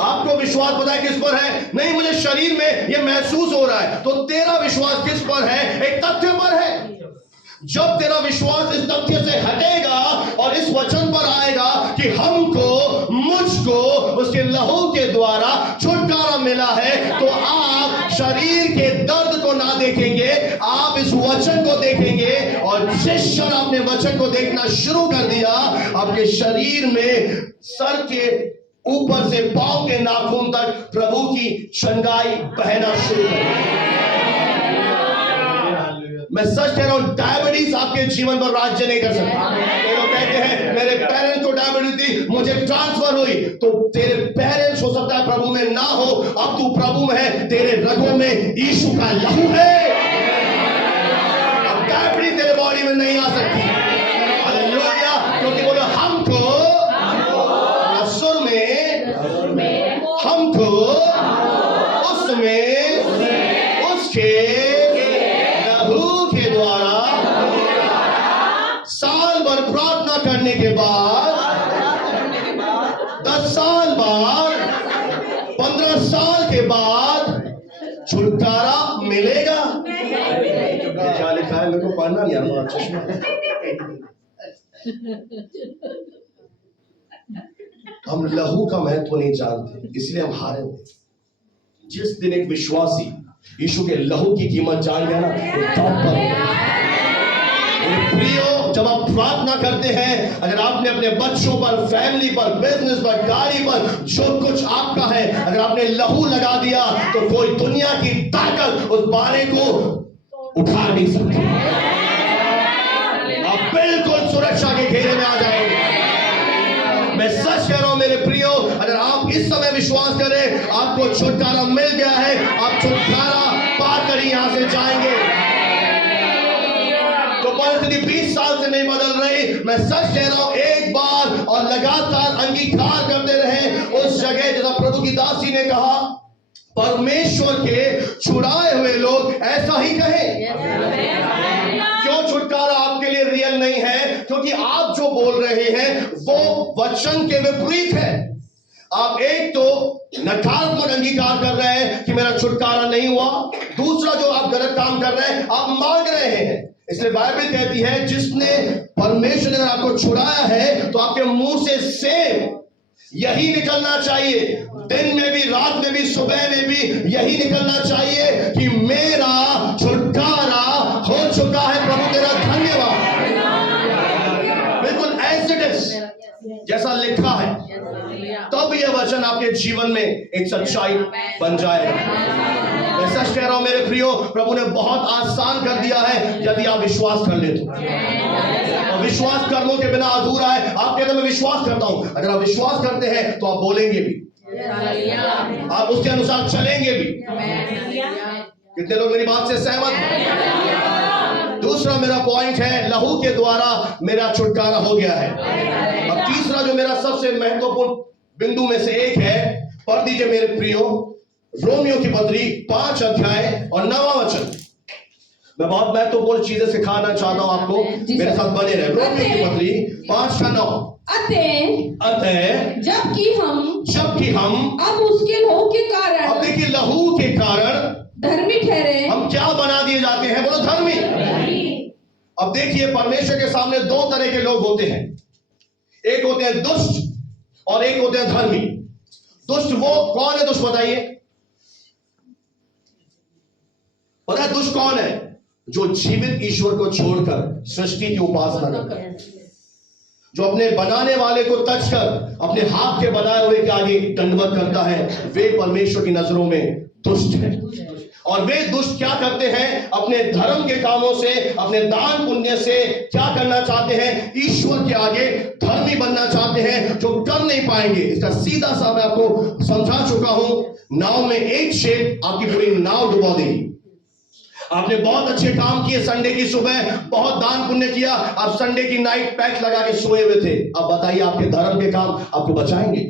आपको विश्वास पता है किस पर है? नहीं, मुझे शरीर में ये महसूस हो रहा है। तो तेरा विश्वास किस पर है? एक तथ्य पर है। जब तेरा विश्वास इस तथ्य से हटेगा और इस वचन पर आएगा कि हमको, मुझको उसके लहू के द्वारा छुटकारा मिला है, तो आप शरीर के दर्द को ना देखेंगे, आप इस वचन को देखेंगे। और जिस क्षण आपने वचन को देखना शुरू कर दिया, आपके शरीर में सर के ऊपर से पांव के नाखून तक प्रभु की चंगाई बहना शुरू कर दी। मैं सच कह रहा हूं, डायबिटीज आपके जीवन पर राज्य नहीं कर सकता। ये लोग कहते हैं मेरे पेरेंट्स को डायबिटीज थी, मुझे ट्रांसफर हुई। तो तेरे पेरेंट्स हो सकता है प्रभु में ना हो, अब तू प्रभु में है, तेरे रगों में यीशु का लहू है। अब डायबिटीज तेरे बॉडी में नहीं आ सकती। हालेलुया। क्योंकि बोलो हमको असुर में, हमको उसमें उसके साल भर प्रार्थना करने के बाद, 10 साल बाद, 15 साल के बाद छुटकारा मिलेगा। क्या लिखा है? मेरे को पढ़ना नहीं आता। चश्मा हम लहू का महत्व नहीं जानते, इसलिए हम हारे हुए। जिस दिन एक विश्वासी यीशु के लहू की कीमत जान गया ना, वो टॉप पर। प्रियो, जब आप प्रार्थना करते हैं, अगर आपने अपने बच्चों पर, फैमिली पर, बिजनेस पर, गाड़ी पर, जो कुछ आपका है, अगर आपने लहू लगा दिया, तो कोई दुनिया की ताकत उस बारे को उठा नहीं सकती। आप बिल्कुल सुरक्षा के घेरे में आ जाएंगे। मैं सच कह रहा हूं मेरे प्रियो, अगर आप इस समय विश्वास करें, आपको छुटकारा मिल गया है, आप छुटकारा पाकर यहां से जाएंगे। तो तुम्हारी स्थिति 20 साल से नहीं बदल रही, मैं सच कह रहा हूं, एक बार और लगातार अंगीकार करते रहे उस जगह, जैसा प्रभु की दासी ने कहा, परमेश्वर के छुड़ाए हुए लोग ऐसा ही कहें। क्यों छुटकारा आपके लिए रियल नहीं है? क्योंकि आप जो बोल रहे हैं वो वचन के विपरीत है। आप एक तो नकारात्मक अंगीकार कर रहे हैं कि मेरा छुटकारा नहीं हुआ, दूसरा जो आप गलत काम कर रहे हैं, आप मांग रहे हैं। इसलिए बाइबल कहती है जिसने परमेश्वर ने अगर आपको छुड़ाया है तो आपके मुंह से सेम यही निकलना चाहिए, दिन में भी, रात में भी, सुबह में भी यही निकलना चाहिए कि मेरा छुटकारा हो चुका है, प्रभु तेरा धन्यवाद। बिल्कुल एज इट इज, जैसा लिखा है, तब यह वचन आपके जीवन में एक सच्चाई बन जाएगा। मैं सच कह रहा हूं मेरे प्रियो, प्रभु ने बहुत आसान कर दिया है यदि आप विश्वास कर ले तो। और विश्वास कर्मों के बिना अधूरा है। आप कहते हैं मैं विश्वास करता हूं, अगर आप विश्वास करते हैं तो आप बोलेंगे भी, आप उसके अनुसार चलेंगे भी। कितने लोग मेरी बात से सहमत हैं? दूसरा मेरा पॉइंट है, लहू के द्वारा मेरा छुटकारा हो गया है। और तीसरा जो मेरा सबसे महत्वपूर्ण बिंदु में से एक है, पढ़ दीजिए मेरे प्रियो, रोमियो की पत्री 5 अध्याय और 9वां वचन। मैं बहुत महत्वपूर्ण चीजें सिखाना चाहता हूं आपको, मेरे साथ बने रहे। रोमियो की पत्री 5:9। अतः जबकि हम अब उसके लहू के कारण, अब देखिए लहू के कारण धर्मी ठहरे। हम क्या बना दिए जाते हैं? बोलो धर्मी। अब देखिए परमेश्वर के सामने दो तरह के लोग होते हैं, एक होते हैं दुष्ट और एक होते हैं धर्मी। दुष्ट वो कौन है? दुष्ट बताइए, पता है दुष्ट कौन है? जो जीवित ईश्वर को छोड़कर सृष्टि की उपासना करता है, जो अपने बनाने वाले को तज कर अपने हाथ के बनाए हुए के आगे दंडवत करता है, वे परमेश्वर की नजरों में दुष्ट है। और वे दुष्ट क्या करते हैं? अपने धर्म के कामों से, अपने दान पुण्य से क्या करना चाहते हैं? ईश्वर के आगे धर्मी बनना चाहते हैं, जो कर नहीं पाएंगे। इसका सीधा सा मैं आपको समझा चुका हूं, नाव में एक छेद आपकी पूरी नाव डुबा देगी। आपने बहुत अच्छे काम किए, संडे की सुबह बहुत दान पुण्य किया, आप संडे की नाइट पैक लगा के सोए हुए थे। अब बताइए आपके धर्म के काम आपको बचाएंगे?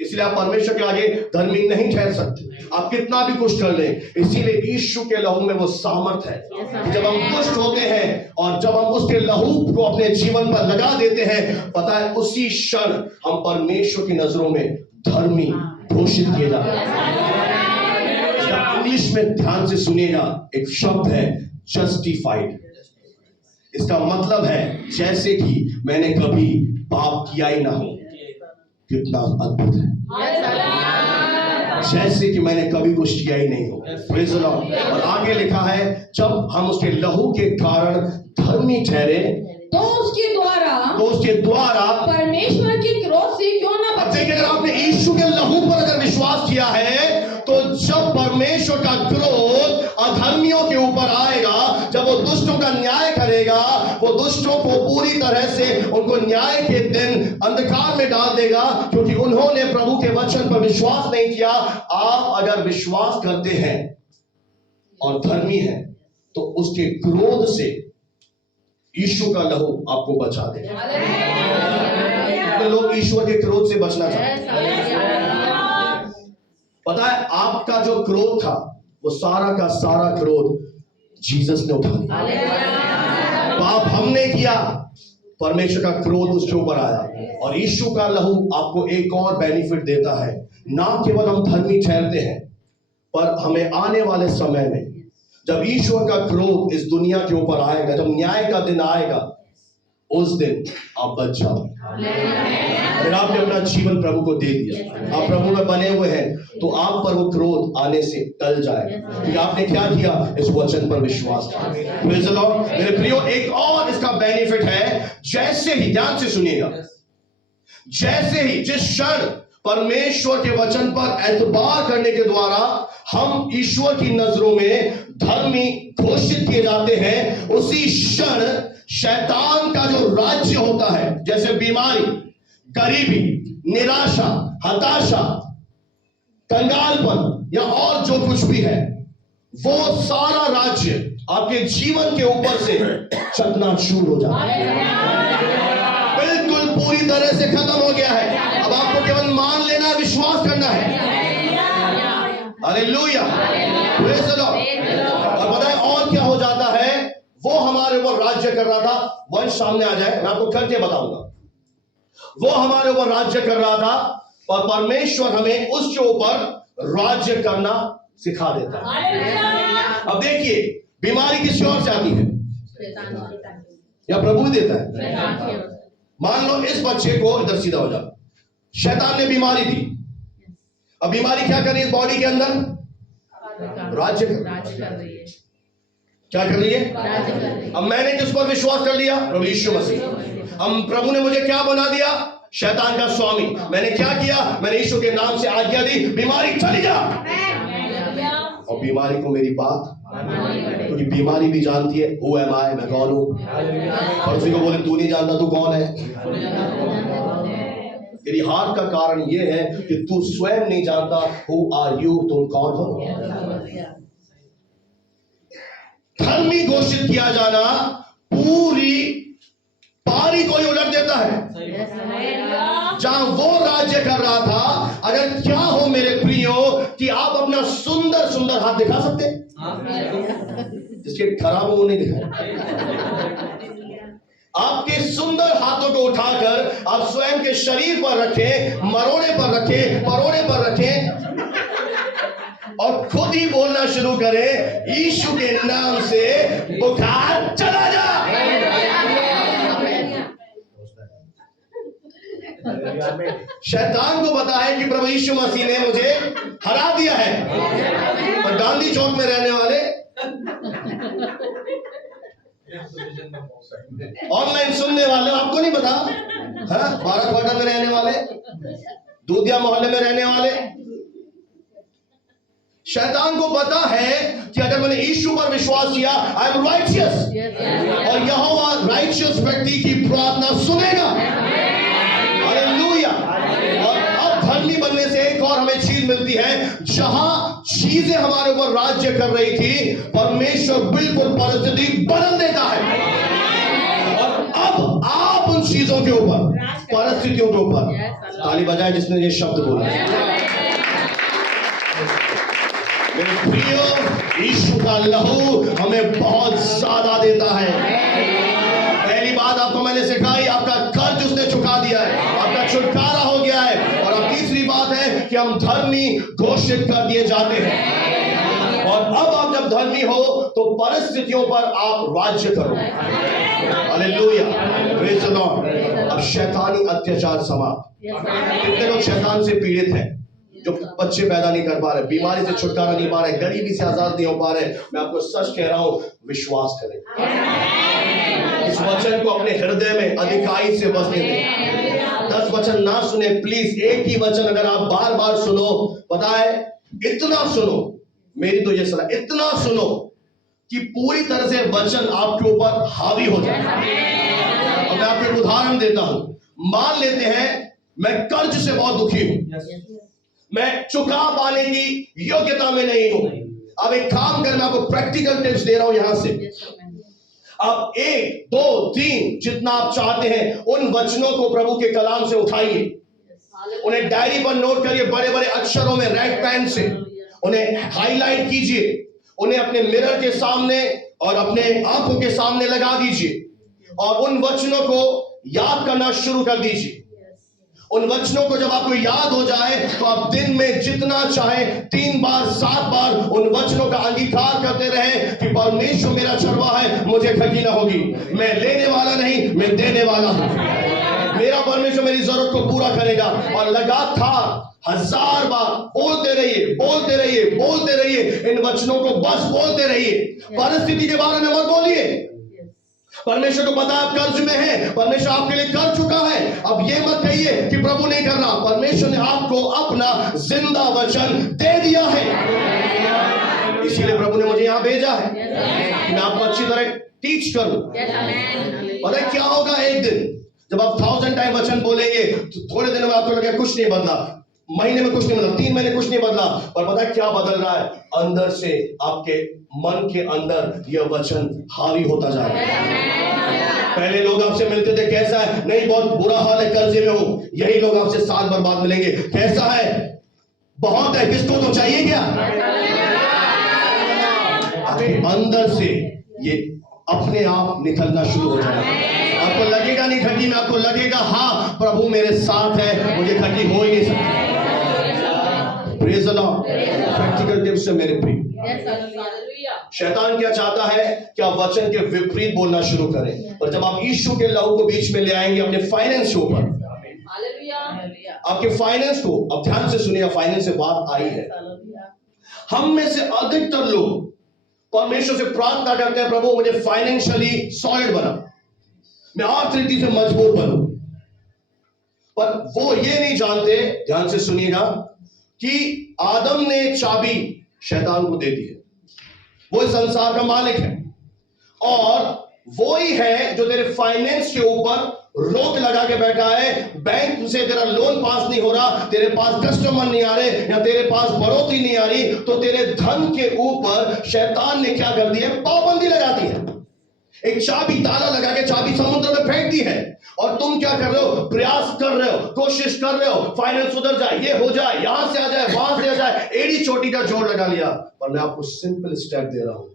इसलिए आप परमेश्वर के आगे धर्मी नहीं ठहर सकते, आप कितना भी कुछ कर लें। इसीलिए यीशु के लहू में वो सामर्थ है कि जब हम दुष्ट होते हैं और जब हम उसके लहू को अपने जीवन पर लगा देते हैं, पता है उसी क्षण हम परमेश्वर की नजरों में धर्मी घोषित किए जाते हैं। इंग्लिश में ध्यान से सुनिएगा, एक शब्द है जस्टिफाइड। इसका मतलब है जैसे कि मैंने कभी पाप किया ही ना हो। कितना अद्भुत है, जैसे कि मैंने कभी कुछ किया ही नहीं हो। Praise the Lord. और आगे लिखा है जब हम उसके लहू के कारण धर्मी ठहरे तो उसके द्वारा परमेश्वर के क्रोध से क्यों ना बचे। देखिए, अगर आपने यीशु के लहू पर अगर विश्वास किया है तो जब परमेश्वर का क्रोध अधर्मियों के ऊपर आएगा, जब वो दुष्टों का न्याय करेगा, वो दुष्टों को पूरी तरह से उनको न्याय के दिन अंधकार में डाल देगा, क्योंकि उन्होंने प्रभु के वचन पर विश्वास नहीं किया। आप अगर विश्वास करते हैं और धर्मी हैं तो उसके क्रोध से यीशु का लहू आपको बचा देगा। तो लोग ईश्वर के क्रोध से बचना चाहते हैं। पता है आपका जो क्रोध था वो सारा का सारा क्रोध जीसस ने उठा लिया। पाप हमने किया, परमेश्वर का क्रोध उसके ऊपर आया। और यीशु का लहू आपको एक और बेनिफिट देता है, ना केवल हम धर्मी ठहरते हैं, पर हमें आने वाले समय में जब ईश्वर का क्रोध इस दुनिया के ऊपर आएगा, जब न्याय का दिन आएगा, उस दिन आप बच जाओ। अगर आपने अपना जीवन प्रभु को दे दिया, आप प्रभु में बने हुए हैं, तो आप पर वो क्रोध आने से टल जाएगा, क्योंकि आपने क्या किया? इस वचन पर विश्वास किया। Praise the Lord. मेरे प्रियो, एक और इसका बेनिफिट है, जैसे ही, ध्यान से सुनिएगा, जैसे ही जिस क्षण परमेश्वर के वचन पर एतबार करने के द्वारा हम ईश्वर की नजरों में धर्मी घोषित किए जाते हैं, उसी क्षण शैतान का जो राज्य होता है, जैसे बीमारी, गरीबी, निराशा, हताशा, कंगालपन या और जो कुछ भी है, वो सारा राज्य आपके जीवन के ऊपर से चकनाचूर हो जाता है, बिल्कुल पूरी तरह से खत्म हो गया है। अब आपको केवल मान लेना, विश्वास करना है। Hallelujah, praise the Lord. और बताएं और क्या हो जाता है, वो हमारे ऊपर राज्य कर रहा था। वंश सामने आ जाए, मैं आपको करके बताऊंगा। वो हमारे ऊपर राज्य कर रहा था और परमेश्वर हमें उसके ऊपर राज्य करना सिखा देता है। अब देखिए, बीमारी किसी और से आती है या प्रभु देता है? मान लो इस बच्चे को, इधर सीधा हो जाओ, शैतान ने बीमारी दी। अब बीमारी क्या कर रही है बॉडी के अंदर? राज्य कर रही है। क्या कर रही है? अब मैंने किस पर विश्वास कर लिया? प्रभु यीशु मसीह। हम प्रभु ने मुझे क्या बना दिया? शैतान का स्वामी। मैंने क्या किया? मैंने यीशु के नाम से आज्ञा दी, बीमारी चली जा। और बीमारी को मेरी बात, क्योंकि बीमारी भी जानती है हु एम आई, मैं कौन हूं। और उसी को बोले तू नहीं जानता तू कौन है। तेरी हार का कारण यह है कि तू स्वयं नहीं जानता हु आर यू, तुम कौन हो। धर्मी घोषित किया जाना पूरी पारी को ही उलट देता है। जहां वो राज्य कर रहा था, अगर क्या हो मेरे प्रियो कि आप अपना सुंदर सुंदर हाथ दिखा सकते हैं, जिसके खराब हो नहीं दिखाए। आपके सुंदर हाथों को उठाकर आप स्वयं के शरीर पर रखें, मरोड़े पर रखें, परोड़े पर रखें और खुद ही बोलना शुरू करें, यीशु के नाम से बुखार चला जा। शैतान को पता है कि प्रभु यीशु मसीह ने मुझे हरा दिया है। और गांधी चौक में रहने वाले, ऑनलाइन सुनने वाले, आपको नहीं पता, भारत क्वार्टर में रहने वाले, दूधिया मोहल्ले में रहने वाले, शैतान को पता है कि अगर मैंने यीशु पर विश्वास किया, आई एम राइचियस, और यहोवा राइचियस व्यक्ति की प्रार्थना सुनेगा। हालेलुया। और अब धर्मी बनने से एक और हमें चीज मिलती है, जहां चीजें हमारे ऊपर राज्य कर रही थी, परमेश्वर बिल्कुल परिस्थिति बदल देता है। और अब आप उन चीजों के ऊपर, परिस्थितियों के ऊपर, ताली बजाए जिसने ये शब्द बोला। मेरे प्रियो, यीशु का लहू हमें बहुत ज्यादा देता है। पहली बात आपको मैंने सिखाई, आपका कर्ज उसने चुका दिया है, आपका छुटकारा हो गया है। और अब तीसरी बात है कि हम धर्मी घोषित कर दिए जाते हैं। और अब आप जब धर्मी हो तो परिस्थितियों पर आप राज्य करो। Hallelujah, praise the Lord. अब शैतानी अत्याचार समाप्त। कितने लोग शैतान से पीड़ित हैं, जो बच्चे पैदा नहीं कर पा रहे, बीमारी से छुटकारा नहीं पा रहे, गरीबी से आजाद नहीं हो पा रहे, मैं आपको सच कह रहा हूं, विश्वास करें। इस वचन को अपने हृदय में अधिकाई से बसने दें। 10 वचन ना सुने प्लीज, एक ही वचन अगर आप बार बार सुनो, पता है, इतना सुनो, मेरी तो ये सलाह, इतना सुनो कि पूरी तरह से वचन आपके ऊपर हावी हो जाए। अब मैं आपको एक उदाहरण देता हूं। मान लेते हैं मैं कर्ज से बहुत दुखी हूं, मैं चुका पाने की योग्यता में नहीं हूं। अब एक काम कर, मैं आपको प्रैक्टिकल टिप्स दे रहा हूं यहां से। आप 1, 2, 3 जितना आप चाहते हैं उन वचनों को प्रभु के कलाम से उठाइए, उन्हें डायरी पर नोट करिए, बड़े बड़े अक्षरों में रेड पेन से उन्हें हाईलाइट कीजिए, उन्हें अपने मिरर के सामने और अपने आंखों के सामने लगा दीजिए और उन वचनों को याद करना शुरू कर दीजिए। उन वचनों को जब आपको याद हो जाए तो आप दिन में जितना चाहे 3 बार 7 बार उन वचनों का अंगीकार करते रहे कि परमेश्वर मेरा चरवाहा है, मुझे ठगी ना होगी, मैं लेने वाला नहीं, मैं देने वाला हूं, मेरा परमेश्वर मेरी जरूरत को पूरा करेगा। और लगातार 1000 बार बोलते रहिए, बोलते रहिए, बोलते रहिए, इन वचनों को बस बोलते रहिए। परिस्थिति के बारे में मत बोलिए। परमेश्वर को पता आप कर्ज में है, परमेश्वर आपके लिए कर चुका है। अब ये मत कहिए कि प्रभु नहीं कर रहा, परमेश्वर ने आपको अपना जिंदा वचन दे दिया है। इसीलिए प्रभु ने मुझे यहां भेजा है कि मैं आपको अच्छी तरह टीच करूं। पता है क्या होगा, एक दिन जब आप 1000 टाइम वचन बोलेंगे तो थोड़े दिनों में आपको लगेगा कुछ नहीं बदला, महीने में कुछ नहीं बदला, 3 महीने कुछ नहीं बदला, पर पता है क्या बदल रहा है? अंदर से आपके मन के अंदर यह वचन हावी होता जा रहा है। पहले लोग आपसे मिलते थे, कैसा है? नहीं, बहुत बुरा हाल है, कर्जे में हूं। यही लोग आपसे साल भर बाद मिलेंगे, कैसा है? बहुत है, किसको तो चाहिए क्या? आपके अंदर से ये अपने आप निकलना शुरू हो जाएगा। आपको लगेगा नहीं घटी में, आपको लगेगा हाँ प्रभु मेरे साथ है, मुझे घटी हो ही नहीं सकती। Praise the Lord. Practical tips से मेरे प्रिय, शैतान क्या चाहता है कि आप वचन के विपरीत बोलना शुरू करें, पर जब आप यीशु के लहू को बीच में ले आएंगे अपने फाइनेंस के ऊपर, आपके फाइनेंस को, अब ध्यान से सुनिए, फाइनेंस से बात आई है। हम में से अधिकतर लोग परमेश्वर से प्रार्थना करते हैं, प्रभु मुझे फाइनेंशियली सॉलिड बना, मैं आर्थिक रीति से मजबूत बनूं, पर वो ये नहीं जानते, ध्यान से सुनिएगा, कि आदम ने चाबी शैतान को दे दी है। वो इस संसार का मालिक है, और वो ही है जो तेरे फाइनेंस के ऊपर रोक लगा के बैठा है। बैंक से तेरा लोन पास नहीं हो रहा, तेरे पास कस्टमर नहीं आ रहे, या तेरे पास बढ़ोतरी नहीं आ रही, तो तेरे धन के ऊपर शैतान ने क्या कर दिया? पाबंदी लगा दी है। एक चाबी, ताला लगा के चाबी समुद्र में फेंक दी है, और तुम क्या कर रहे हो? प्रयास कर रहे हो, कोशिश कर रहे हो, फाइनेंस सुधर जाए, ये हो जाए, यहां से आ जाए, वहां से आ जाए, एड़ी चोटी का जोड़ लगा लिया। पर मैं आपको सिंपल स्टेप दे रहा हूं,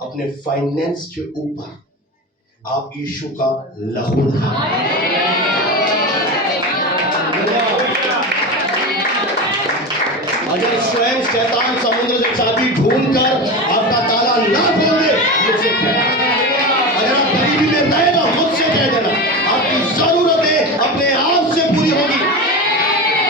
अपने फाइनेंस के ऊपर आप यीशु का लहू अगर स्वयं शैतान समुद्र से चाबी ढूंढकर आपका ताला ना खोल दे, मुझसे अगर आप गरीबी में रहेगा, मुझसे कह देना, आपकी जरूरतें अपने आप से पूरी होगी।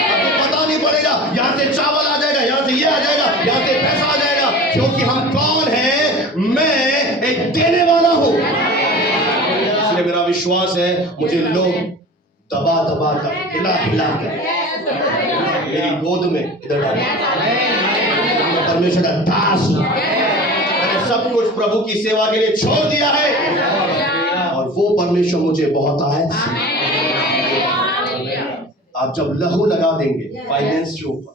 आपको पता नहीं पड़ेगा, यहां से चावल आ जाएगा, यहां से ये आ जाएगा, यहां से पैसा आ जाएगा, क्योंकि हम कौन हैं? मैं एक देने वाला हूं। इसलिए मेरा विश्वास है, मुझे लोग दबा दबा कर, हिला हिला कर मेरी गोद में इधर डाल, परमेश्वर का दास हूं। मैंने सब कुछ प्रभु की सेवा के लिए छोड़ दिया है, और वो परमेश्वर मुझे बहुत आयत। आप जब लहू लगा देंगे फाइनेंस के ऊपर,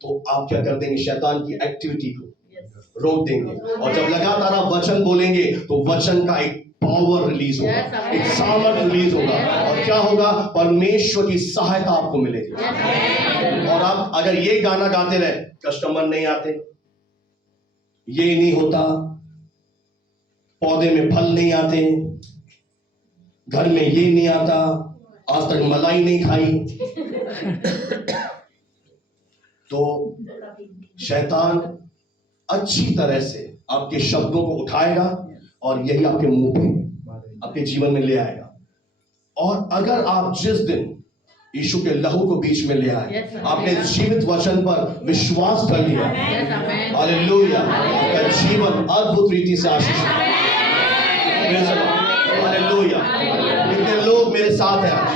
तो आप क्या कर देंगे? शैतान की एक्टिविटी को रोक देंगे, और जब लगातार आप वचन बोलेंगे, तो वचन का एक पावर रिलीज होगा, एक सामर्थ रिलीज होगा, और क्या होगा? परमेश्वर की सहायता आपको मिलेगी। और आप अगर ये गाना गाते रहे, कस्टमर नहीं आते, ये नहीं होता, पौधे में फल नहीं आते, घर में ये नहीं आता, आज तक मलाई नहीं खाई, तो शैतान अच्छी तरह से आपके शब्दों को उठाएगा, और यही आपके मुंह पे, आपके जीवन में ले आएगा। और अगर आप जिस दिन यीशु के लहू को बीच में ले आए, आपने जीवित वचन पर विश्वास कर लिया, हालेलुया, आपका जीवन अद्भुत रीति से आशीषित है। हालेलुया। कितने लोग मेरे साथ हैं आज?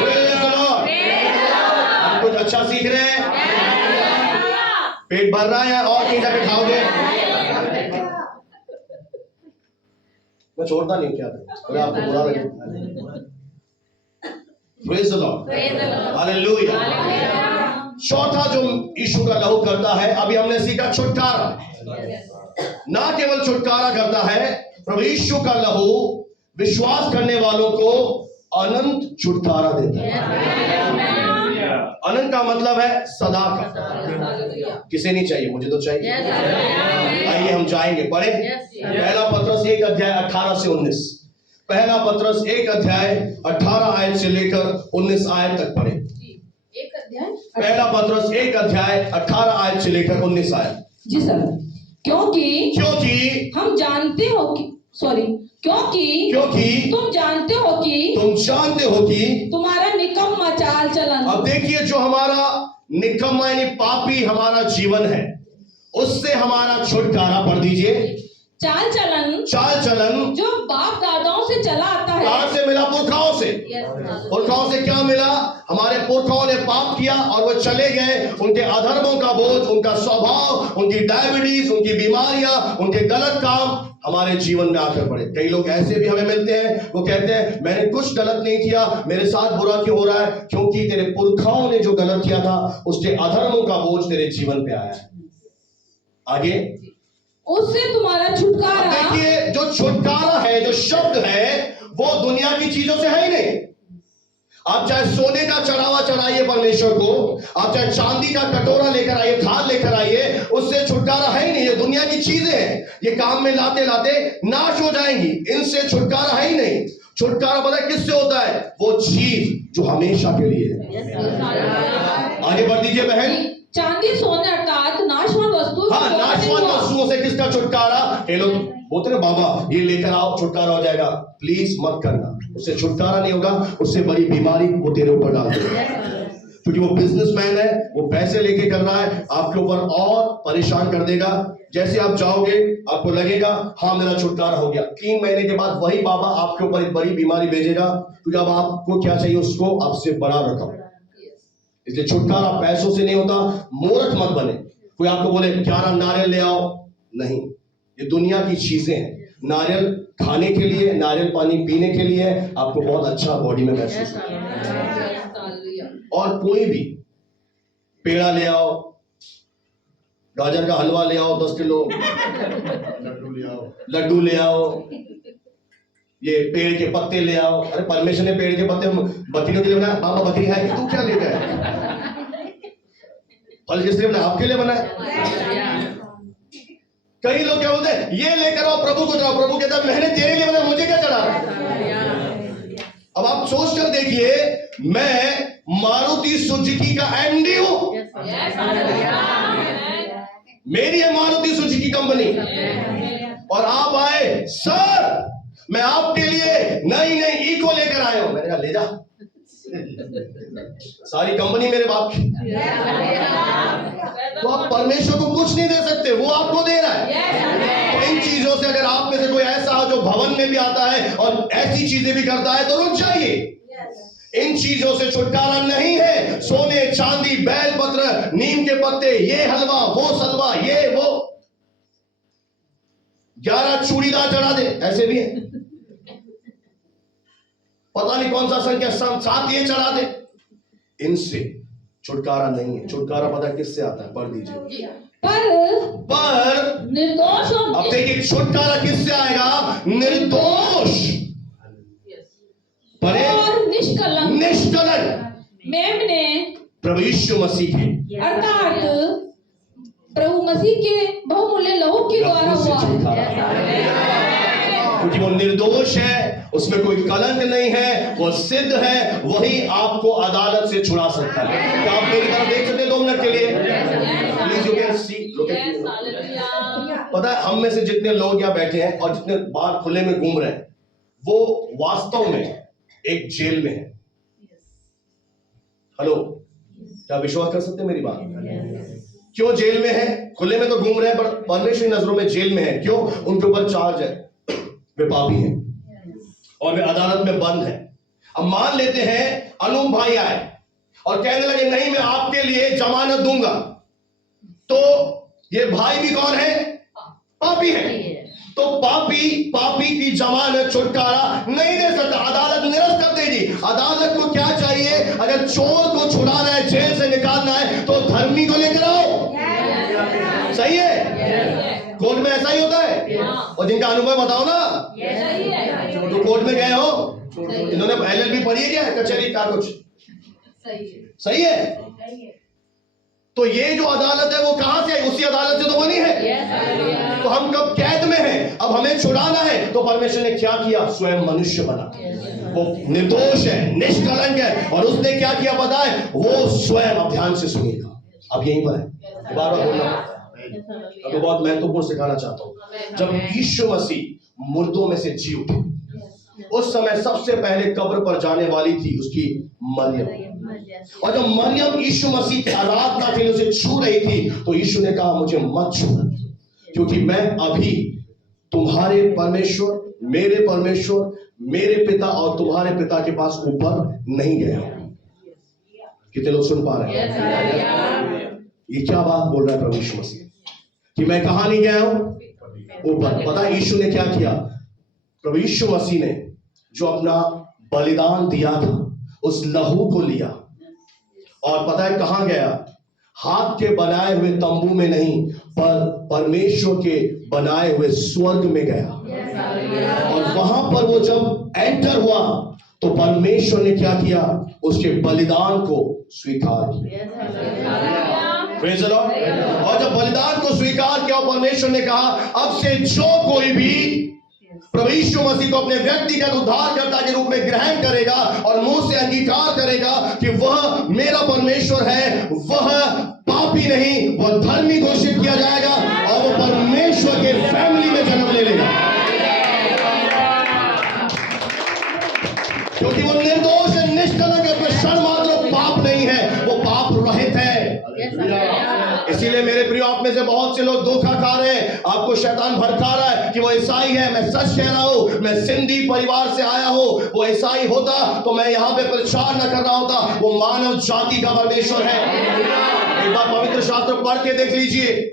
Praise the Lord. हम कुछ अच्छा सीख रहे हैं, पेट भर रहा है, और कहीं जाके खाओगे? मैं छोड़ता नहीं, क्या अगर आपको बुरा लगे। Praise the Lord, hallelujah. चौथा जो यीशु का लहू करता है, अभी हमने सीखा छुटकारा। ना केवल छुटकारा करता है, प्रभु यीशु का लहू विश्वास करने वालों को अनंत छुटकारा देता है। अनंत का मतलब है सदा का। किसे नहीं चाहिए? मुझे तो चाहिए। आइए हम जाएंगे, पढ़े पहला पत्रस 1 अध्याय 18 से 19। पहला पत्रस 1 अध्याय 18 आयत से लेकर 19 आयत तक पढ़े। पहला पत्रस 1 अध्याय 18 आयत से लेकर 19 आयत। जी सर। क्योंकि हम जानते हो कि क्योंकि तुम जानते हो कि तुम्हारा निकम्मा चाल चलन। अब देखिए, जो हमारा निकम्मा यानी पापी हमारा जीवन है, उससे हमारा छुटकारा, पढ़ दीजिए, चाल चलन जो जो बाप दादाओं से चला आता कहां से मिला? पुरखाओं से। पुरखाओं से क्या मिला? हमारे पुरखाओं ने पाप किया और वो चले गए, उनके अधर्मों का बोझ, उनका स्वभाव, उनकी डायबिटीज, उनकी बीमारियां, उनके गलत काम हमारे जीवन में आकर पड़े। कई लोग ऐसे भी हमें मिलते हैं, वो कहते हैं मैंने कुछ गलत नहीं किया, मेरे साथ बुरा क्यों हो रहा है? क्योंकि तेरे पुरखाओं ने जो गलत किया था उसके अधर्मों का बोझ तेरे जीवन पे आया है। आगे, उससे तुम्हारा छुटकारा। देखिए, जो छुटकारा है, जो शब्द है, वो दुनिया की चीजों से है ही नहीं। आप चाहे सोने का चढ़ावा चढ़ाइए परमेश्वर को, आप चाहे चांदी का कटोरा लेकर आइए, थाल लेकर आइए, उससे छुटकारा है ही नहीं। ये दुनिया की चीजें हैं, ये काम में लाते लाते नाश हो जाएंगी, इनसे छुटकारा है ही नहीं। छुटकारा पता है किससे होता है? वो चीज जो हमेशा के लिए है। आगे बढ़ दीजिए बहन। चांदी सोने अर्थात नाशवान वस्तु। हाँ, नाशवान वस्तुओं से किसका छुटकारा? ये लोग बोलते ना बाबा ये लेकर आओ छुटकारा हो जाएगा। प्लीज मत करना, उससे छुटकारा नहीं होगा, उससे बड़ी बीमारी वो तेरे ऊपर डाल देगा। क्योंकि वो बिजनेसमैन है, वो पैसे लेके कर रहा है, आपके ऊपर और परेशान कर देगा। जैसे आप जाओगे आपको लगेगा हाँ मेरा छुटकारा हो गया, 3 महीने के बाद वही बाबा आपके ऊपर एक बड़ी बीमारी भेजेगा। क्योंकि अब आपको क्या चाहिए? उसको आपसे बड़ा रकम। इसलिए छुटकारा पैसों से नहीं होता। मूर्ख मत बने। कोई आपको बोले 11 नारियल ले आओ, नहीं, ये दुनिया की चीजें हैं। नारियल खाने के लिए, नारियल पानी पीने के लिए, आपको बहुत अच्छा बॉडी में महसूस होगा। और कोई भी पेड़ा ले आओ, गाजर का हलवा ले आओ 10 किलो, लड्डू ले आओ, ये पेड़ के पत्ते ले आओ। अरे परमेश्वर ने पेड़ के पत्ते बकरियों के लिए बनाया। बाबा बकरी है कि तू क्या ले गया? फल किस लिए बनाया? आपके लिए बनाया। कई लोग क्या बोलते हैं, ये लेकर आओ प्रभु को चढ़ाओ। प्रभु कहता है मैंने तेरे लिए बनाया, मुझे क्या चढ़ा? अब आप सोच कर देखिए, मैं मारुति सुजुकी का एमडी हूं, मेरी है मारुति सुजुकी कंपनी, और आप आए सर मैं आपके लिए नई नई इको लेकर आया हूं। मैंने कहा ले जा, सारी कंपनी मेरे बाप की। तो आप परमेश्वर को कुछ नहीं दे सकते, वो आपको दे रहा है। तो इन चीजों से अगर आप में से कोई ऐसा हो जो भवन में भी आता है और ऐसी चीजें भी करता है तो रुक जाइए। इन चीजों से छुटकारा नहीं है। सोने चांदी बैल पत्र नीम के पत्ते, ये हलवा वो सलवा, ये वो 11 चूड़ीदार चढ़ा दे, ऐसे भी है। पता नहीं कौन सा संख्या 7 ये चढ़ा दे, इनसे छुटकारा नहीं है। छुटकारा पता किससे आता है? पढ़ दीजिए। पर निर्दोष। अब देखिए छुटकारा किससे आएगा? निर्दोष और निष्कलंक मेमने प्रभु यीशु मसीह के अर्थात प्रभु मसीह के बहुमूल्य लहू के द्वारा हुआ। क्योंकि वो निर्दोष है, उसमें कोई कलंक नहीं है, वो सिद्ध है, वही आपको अदालत से छुड़ा सकता है। क्या आप मेरी तरफ देख सकते हैं 2 मिनट के लिए? Please you can see. पता है हम में से जितने लोग यहाँ बैठे हैं और जितने बाहर खुले में घूम रहे हैं, वो वास्तव में एक जेल में है। हेलो, क्या विश्वास कर सकते हैं मेरी बात? क्यों जेल में है? खुले में तो घूम रहे हैं, पर परमेश्वर की नजरों में जेल में है। क्यों? उनके ऊपर चार्ज है, वे पापी हैं और वे अदालत में बंद है। अब मान लेते हैं अनूप भाई आए और कहने लगे नहीं मैं आपके लिए जमानत दूंगा, तो ये भाई भी कौन है? पापी है। तो पापी की जमानत छुटकारा नहीं दे सकता, अदालत निरस्त कर देगी। अदालत को क्या चाहिए? अगर चोर को छुड़ाना है, जेल से निकालना है, तो धर्मी को लेकर आओ। सही है? कोर्ट में ऐसा ही होता है। और जिनका अनुभव बताओ ना, तो कोर्ट में गए हो, इन्होंने LLB पढ़ी है क्या? कचहरी का कुछ? सही है? तो ये जो अदालत है वो कहां से आई? उसी अदालत से तो बनी है। तो हम कब कैद में हैं, अब हमें छुड़ाना है, तो परमेश्वर ने क्या किया? स्वयं मनुष्य बना। वो निर्दोष है, निष्कलंक है, और उसने क्या किया पता है? वो स्वयं, अब ध्यान से सुनिएगा, अब यहीं पर है, बार बार बोलना, अब बहुत महत्वपूर्ण सिखाना चाहता हूं। जब यीशु मसीह मुर्दों में से जी उठे, उस समय सबसे पहले कब्र पर जाने वाली थी उसकी मरियम। और जब मरियम यीशु मसीह की आराधना के लिए उसे छू रही थी, तो यीशु ने कहा मुझे मत छूना, क्योंकि मैं अभी तुम्हारे परमेश्वर मेरे परमेश्वर, मेरे पिता और तुम्हारे पिता के पास ऊपर नहीं गया। कितने लोग सुन पा रहे हैं? ये क्या बात बोल रहा है प्रभु यीशु मसीह कि मैं कहां नहीं गया हूं? ऊपर। पता है यीशु ने क्या किया? प्रभु यीशु मसीह ने जो अपना बलिदान दिया था, उस लहू को लिया और पता है कहां गया? हाथ के बनाए हुए तंबू में नहीं, पर परमेश्वर के बनाए हुए स्वर्ग में गया। और वहां पर वो जब एंटर हुआ तो परमेश्वर ने क्या किया? उसके बलिदान को स्वीकार किया। Praise the Lord। और जब बलिदान को स्वीकार किया, परमेश्वर ने कहा अब से जो कोई भी प्रभु यीशु मसीह को अपने व्यक्तिगत उद्धारकर्ता के रूप में ग्रहण करेगा और मुंह से अंगीकार करेगा कि वह मेरा परमेश्वर है, वह पापी नहीं, वह धर्मी घोषित किया जाएगा और वह परमेश्वर के फैमिली में जन्म ले लेगा, क्योंकि वो निर्दोष है, निष्कलंक है, क्षण मात्र पाप नहीं है, वो पाप रहित है। इसीलिए मेरे प्रियो, आप में से बहुत से लोग धोखा खा रहे हैं, आपको शैतान भड़का रहा है कि वो ईसाई है। मैं सच कह रहा हूं, मैं सिंधी परिवार से आया हूं। वो ईसाई होता तो मैं यहां पे प्रचार न कर रहा होता। वो मानव जाति का परमेश्वर है। एक बार पवित्र शास्त्र पढ़ के देख लीजिए।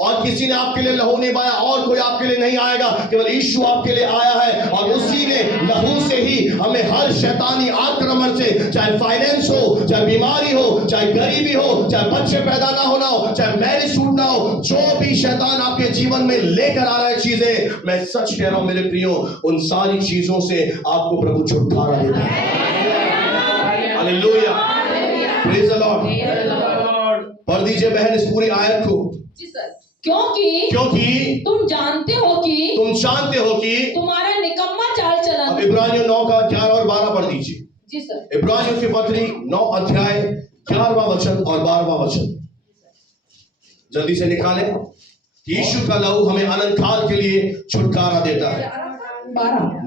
और किसी ने आपके लिए लहू नहीं बहाया, और कोई आपके लिए नहीं आएगा, केवल यीशु आपके लिए आया है। और उसी ने लहू से ही हमें हर शैतानी आक्रमण से, चाहे फाइनेंस हो, चाहे बीमारी हो, चाहे गरीबी हो, चाहे बच्चे पैदा ना होना हो, चाहे मैरिज छूटना हो, जो भी शैतान आपके जीवन में लेकर आ रहा है चीजें, मैं सच कह रहा हूं मेरे प्रियो, उन सारी चीजों से आपको प्रभु छुटकारा देता है। Hallelujah, praise the Lord. पढ़ दीजिए बहन इस पूरी आयत को। क्योंकि तुम जानते हो कि तुम्हारा निकम्मा चाल चलन। अब इब्रानियों 9 का 11 और 12 पढ़ दीजिए। जी सर। इब्रानियों की पत्री 9 अध्याय 11वां वचन और 12वां वचन जल्दी से निकालें। यीशु का लहू हमें अनंत काल के लिए छुटकारा देता है।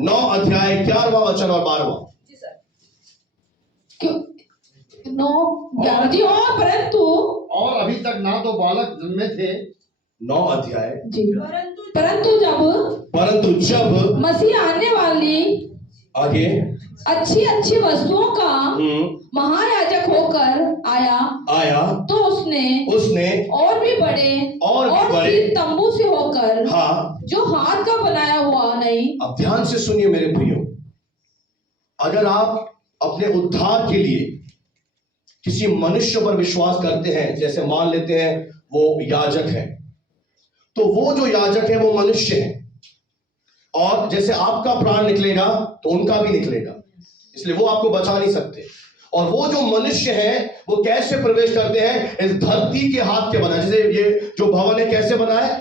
9 अध्याय 11वां वचन और 12वां। जी सर। क्यों 9 जी। और परंतु और अभी तक ना तो बालक जन्मे थे। 9 अध्याय जी। परंतु जब मसीह आने वाली आगे अच्छी अच्छी वस्तुओं का महायाजक होकर आया तो उसने और भी बड़े तंबू से होकर, हाँ, जो हाथ का बनाया हुआ नहीं। अब ध्यान से सुनिए मेरे प्रियो, अगर आप अपने उद्धार के लिए किसी मनुष्य पर विश्वास करते हैं, जैसे मान लेते हैं वो याजक है, तो वो जो याजक है वो मनुष्य है, और जैसे आपका प्राण निकलेगा तो उनका भी निकलेगा, इसलिए वो आपको बचा नहीं सकते। और वो जो मनुष्य है वो कैसे प्रवेश करते हैं? इस धरती के हाथ के बना, जैसे ये जो भवन है कैसे बना है?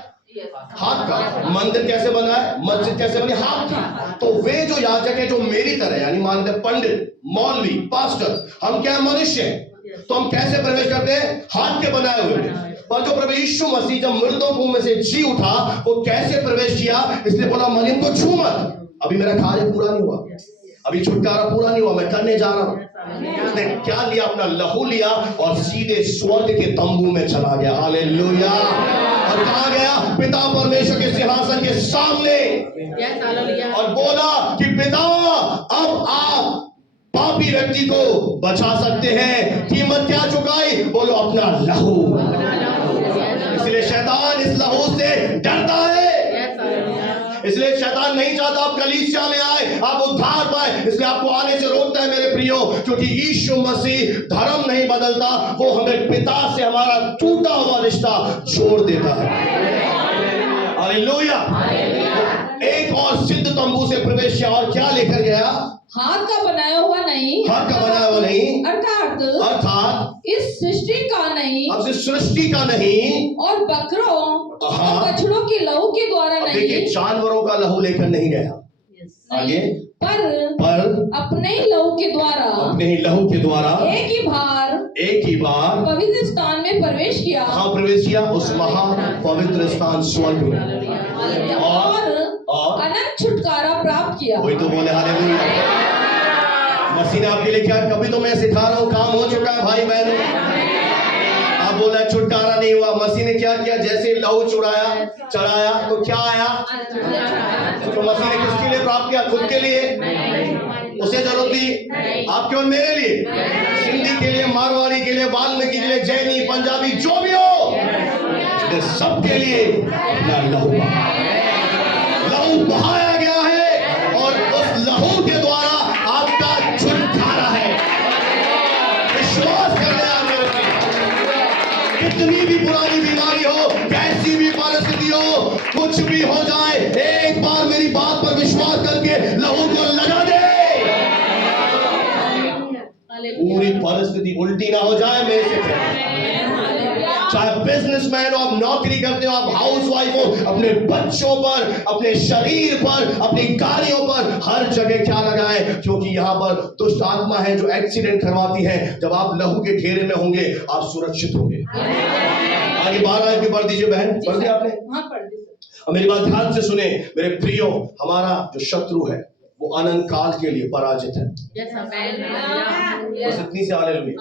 हाथ का। मंदिर कैसे बना है? मस्जिद कैसे बनी? हाथ की। तो वे जो याजक है, जो मेरी तरह, यानी मान लेते पंडित, मौलवी, पास्टर, हम क्या मनुष्य हैं, तो हम कैसे प्रवेश करते हैं? हाथ के बनाए हुए। पर जो प्रभु यीशु मसीह जब मृतों में से जी उठा, वो कैसे प्रवेश किया? इसलिए बोला मरियम को छू मत, अभी मेरा कार्य पूरा नहीं हुआ, अभी छुटकारा पूरा नहीं हुआ, मैं करने जा रहा हूं। उसने क्या लिया? अपना लहू लिया और सीधे स्वर्ग के तंबू में चला गया। हालेलुया। और कहां गया? पिता परमेश्वर के सिंहासन के सामने, और बोला कि पिता, अब आप पापी व्यक्ति को बचा सकते हैं। कीमत क्या चुकाई? बोलो अपना लहू। इसलिए शैतान इस लहू से डरता है। इसलिए शैतान नहीं चाहता आप कलीसिया में आए, आप उद्धार पाए, इसलिए आपको आने से रोकता है मेरे प्रियो, क्योंकि यीशु मसीह धर्म नहीं बदलता, वो हमें पिता से हमारा टूटा हुआ रिश्ता जोड़ देता है। हालेलुया। एक और सिद्ध तंबू से प्रवेश किया, और क्या लेकर गया? हाथ का बनाया हुआ नहीं। हाथ का बनाया हुआ नहीं, अर्थात इस सृष्टि का नहीं, अब इस सृष्टि का नहीं, और बकरों और बछड़ों के लहू के द्वारा नहीं। देखिए, जानवरों का लहू लेकर नहीं गया, आगे, पर अपने ही लहू के द्वारा एक ही बार पवित्र स्थान में प्रवेश किया। हाँ, प्रवेश किया उस महा पवित्र स्थान स्वर्ग में, और अनंत छुटकारा प्राप्त किया। वही तो बोले हालेलुया। मसीह ने आपके लिए क्या? कभी तो मैं सिखा रहा हूं, काम हो चुका है भाई बहनों। अब बोला छुटकारा नहीं हुआ, मसीह ने क्या किया? जैसे लहू चढ़ाया तो क्या आया? तो मसीह ने किसके लिए प्राप्त किया? खुद के लिए? उसे जरूरत थी आपके और मेरे लिए, सिंधी के लिए, मारवाड़ी के लिए, वाल्मीकि के लिए, जैनी, पंजाबी, जो भी हो, सबके लिए लहू बहाया गया है और उस लहू के द्वारा आपका छुटकारा है। विश्वास करने कितनी भी पुरानी बीमारी हो, कैसी भी परिस्थिति हो, कुछ भी हो जाए, एक बार मेरी बात पर विश्वास करके लहू को लगा दे, पूरी परिस्थिति उल्टी ना हो जाए। मेरे से चाहे बिजनेसमैन हो, आप नौकरी करते हो, आप हाउसवाइफ हो, अपने बच्चों पर, अपने शरीर पर, अपनी गाड़ियों पर, हर जगह क्या लगाए, क्योंकि यहाँ पर दुष्ट आत्मा है जो एक्सीडेंट करवाती है। जब आप लहू के घेरे में होंगे, आप सुरक्षित होंगे। आगे 12 भी पढ़ दीजिए बहन, पढ़ दिया आपने? हाँ, पढ़ दी। और मेरी बात ध्यान से सुने मेरे प्रियो, हमारा जो शत्रु है वो अनंत काल के लिए पराजित है। बस इतनी से हालेलुया।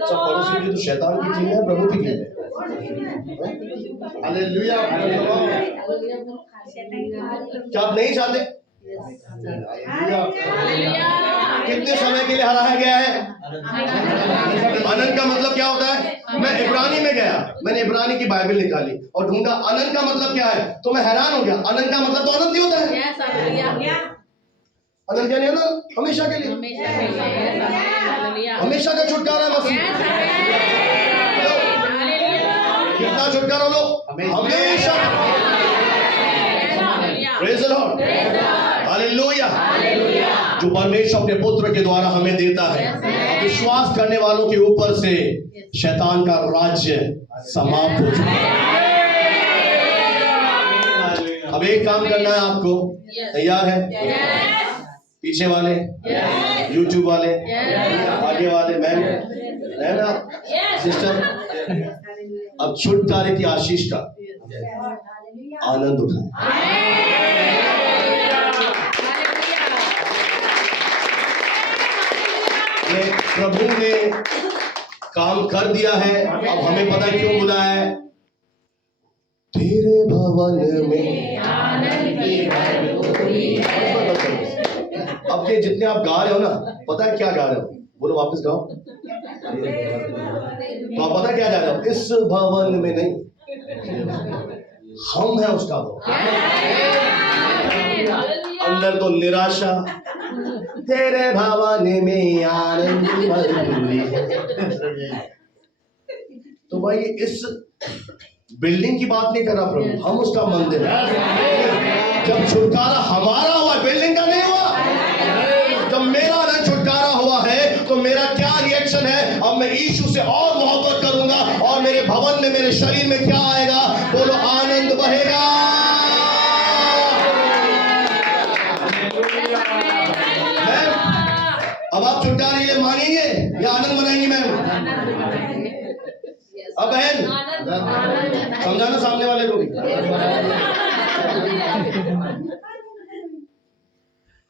सब पड़ोसी की तो शैतान की टीम है, प्रभु की टीम है। हालेलुया। क्या आप नहीं चाहते? कितने समय के लिए हराया गया है? अनंत का मतलब क्या होता है? मैं इब्रानी में गया, मैंने इब्रानी की बाइबल निकाली और ढूंढा अनंत का मतलब क्या है, तो मैं हैरान हो गया। अनंत का मतलब तो अनंत ही होता है। अनंत क्या नहीं होता? हमेशा के लिए, हमेशा का छुटकारा मसीह। कितना छुटकारा लो? हमेशा। Praise the Lord, hallelujah. जो परमेश्वर अपने पुत्र के द्वारा हमें देता है, विश्वास करने वालों के ऊपर से शैतान का राज्य समाप्त हो चुका है। अब एक काम करना है आपको, तैयार है? पीछे वाले, यूट्यूब वाले, आगे वाले, मैम, है ना सिस्टर, अब छुटकारे की आशीष का आनंद उठाएं। प्रभु ने काम कर दिया है, अब हमें पता क्यों बुलाया है। तेरे भवन में आनंद की भरपूरी है। अब ये जितने आप गा रहे हो ना, पता है क्या गा रहे हो? बोलो वापस गाओ। तो आप पता क्या जा रहे हो? इस भवन में नहीं, हम हैं उसका भवन। अंदर तो निराशा, तेरे भवन में आनंद की भरपूरी है। तो भाई इस बिल्डिंग की बात नहीं कर रहा प्रभु, हम उसका मंदिर है। जब छुटकारा हमारा हुआ, बिल्डिंग का नहीं हुआ। जब मेरा ना छुटकारा हुआ है तो मेरा क्या रिएक्शन है? अब मैं यीशु से और मोहब्बत करूंगा और मेरे भवन में, मेरे शरीर में क्या आएगा? बोलो आनंद बहेगा। अब आप छुटकारे के लिए मांगेंगे या आनंद मनाएंगे? मैम अब बहन समझाना सामने वाले को भी।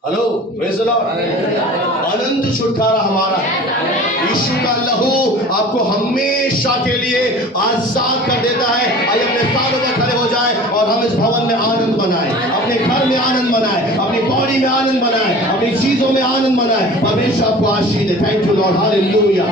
Hello, praise the lord. अनंत छुटकारा हमारा है। यीशु का लहू आपको हमेशा के लिए आजाद कर देता है। आइए अपने स्थानों पर खड़े हो जाएं और हम इस भवन में आनंद मनाएं, अपने घर में आनंद मनाएं, अपनी बॉडी में आनंद मनाएं, अपनी चीजों में आनंद मनाएं। परमेश्वर आपको आशीष दे। Thank you lord, hallelujah.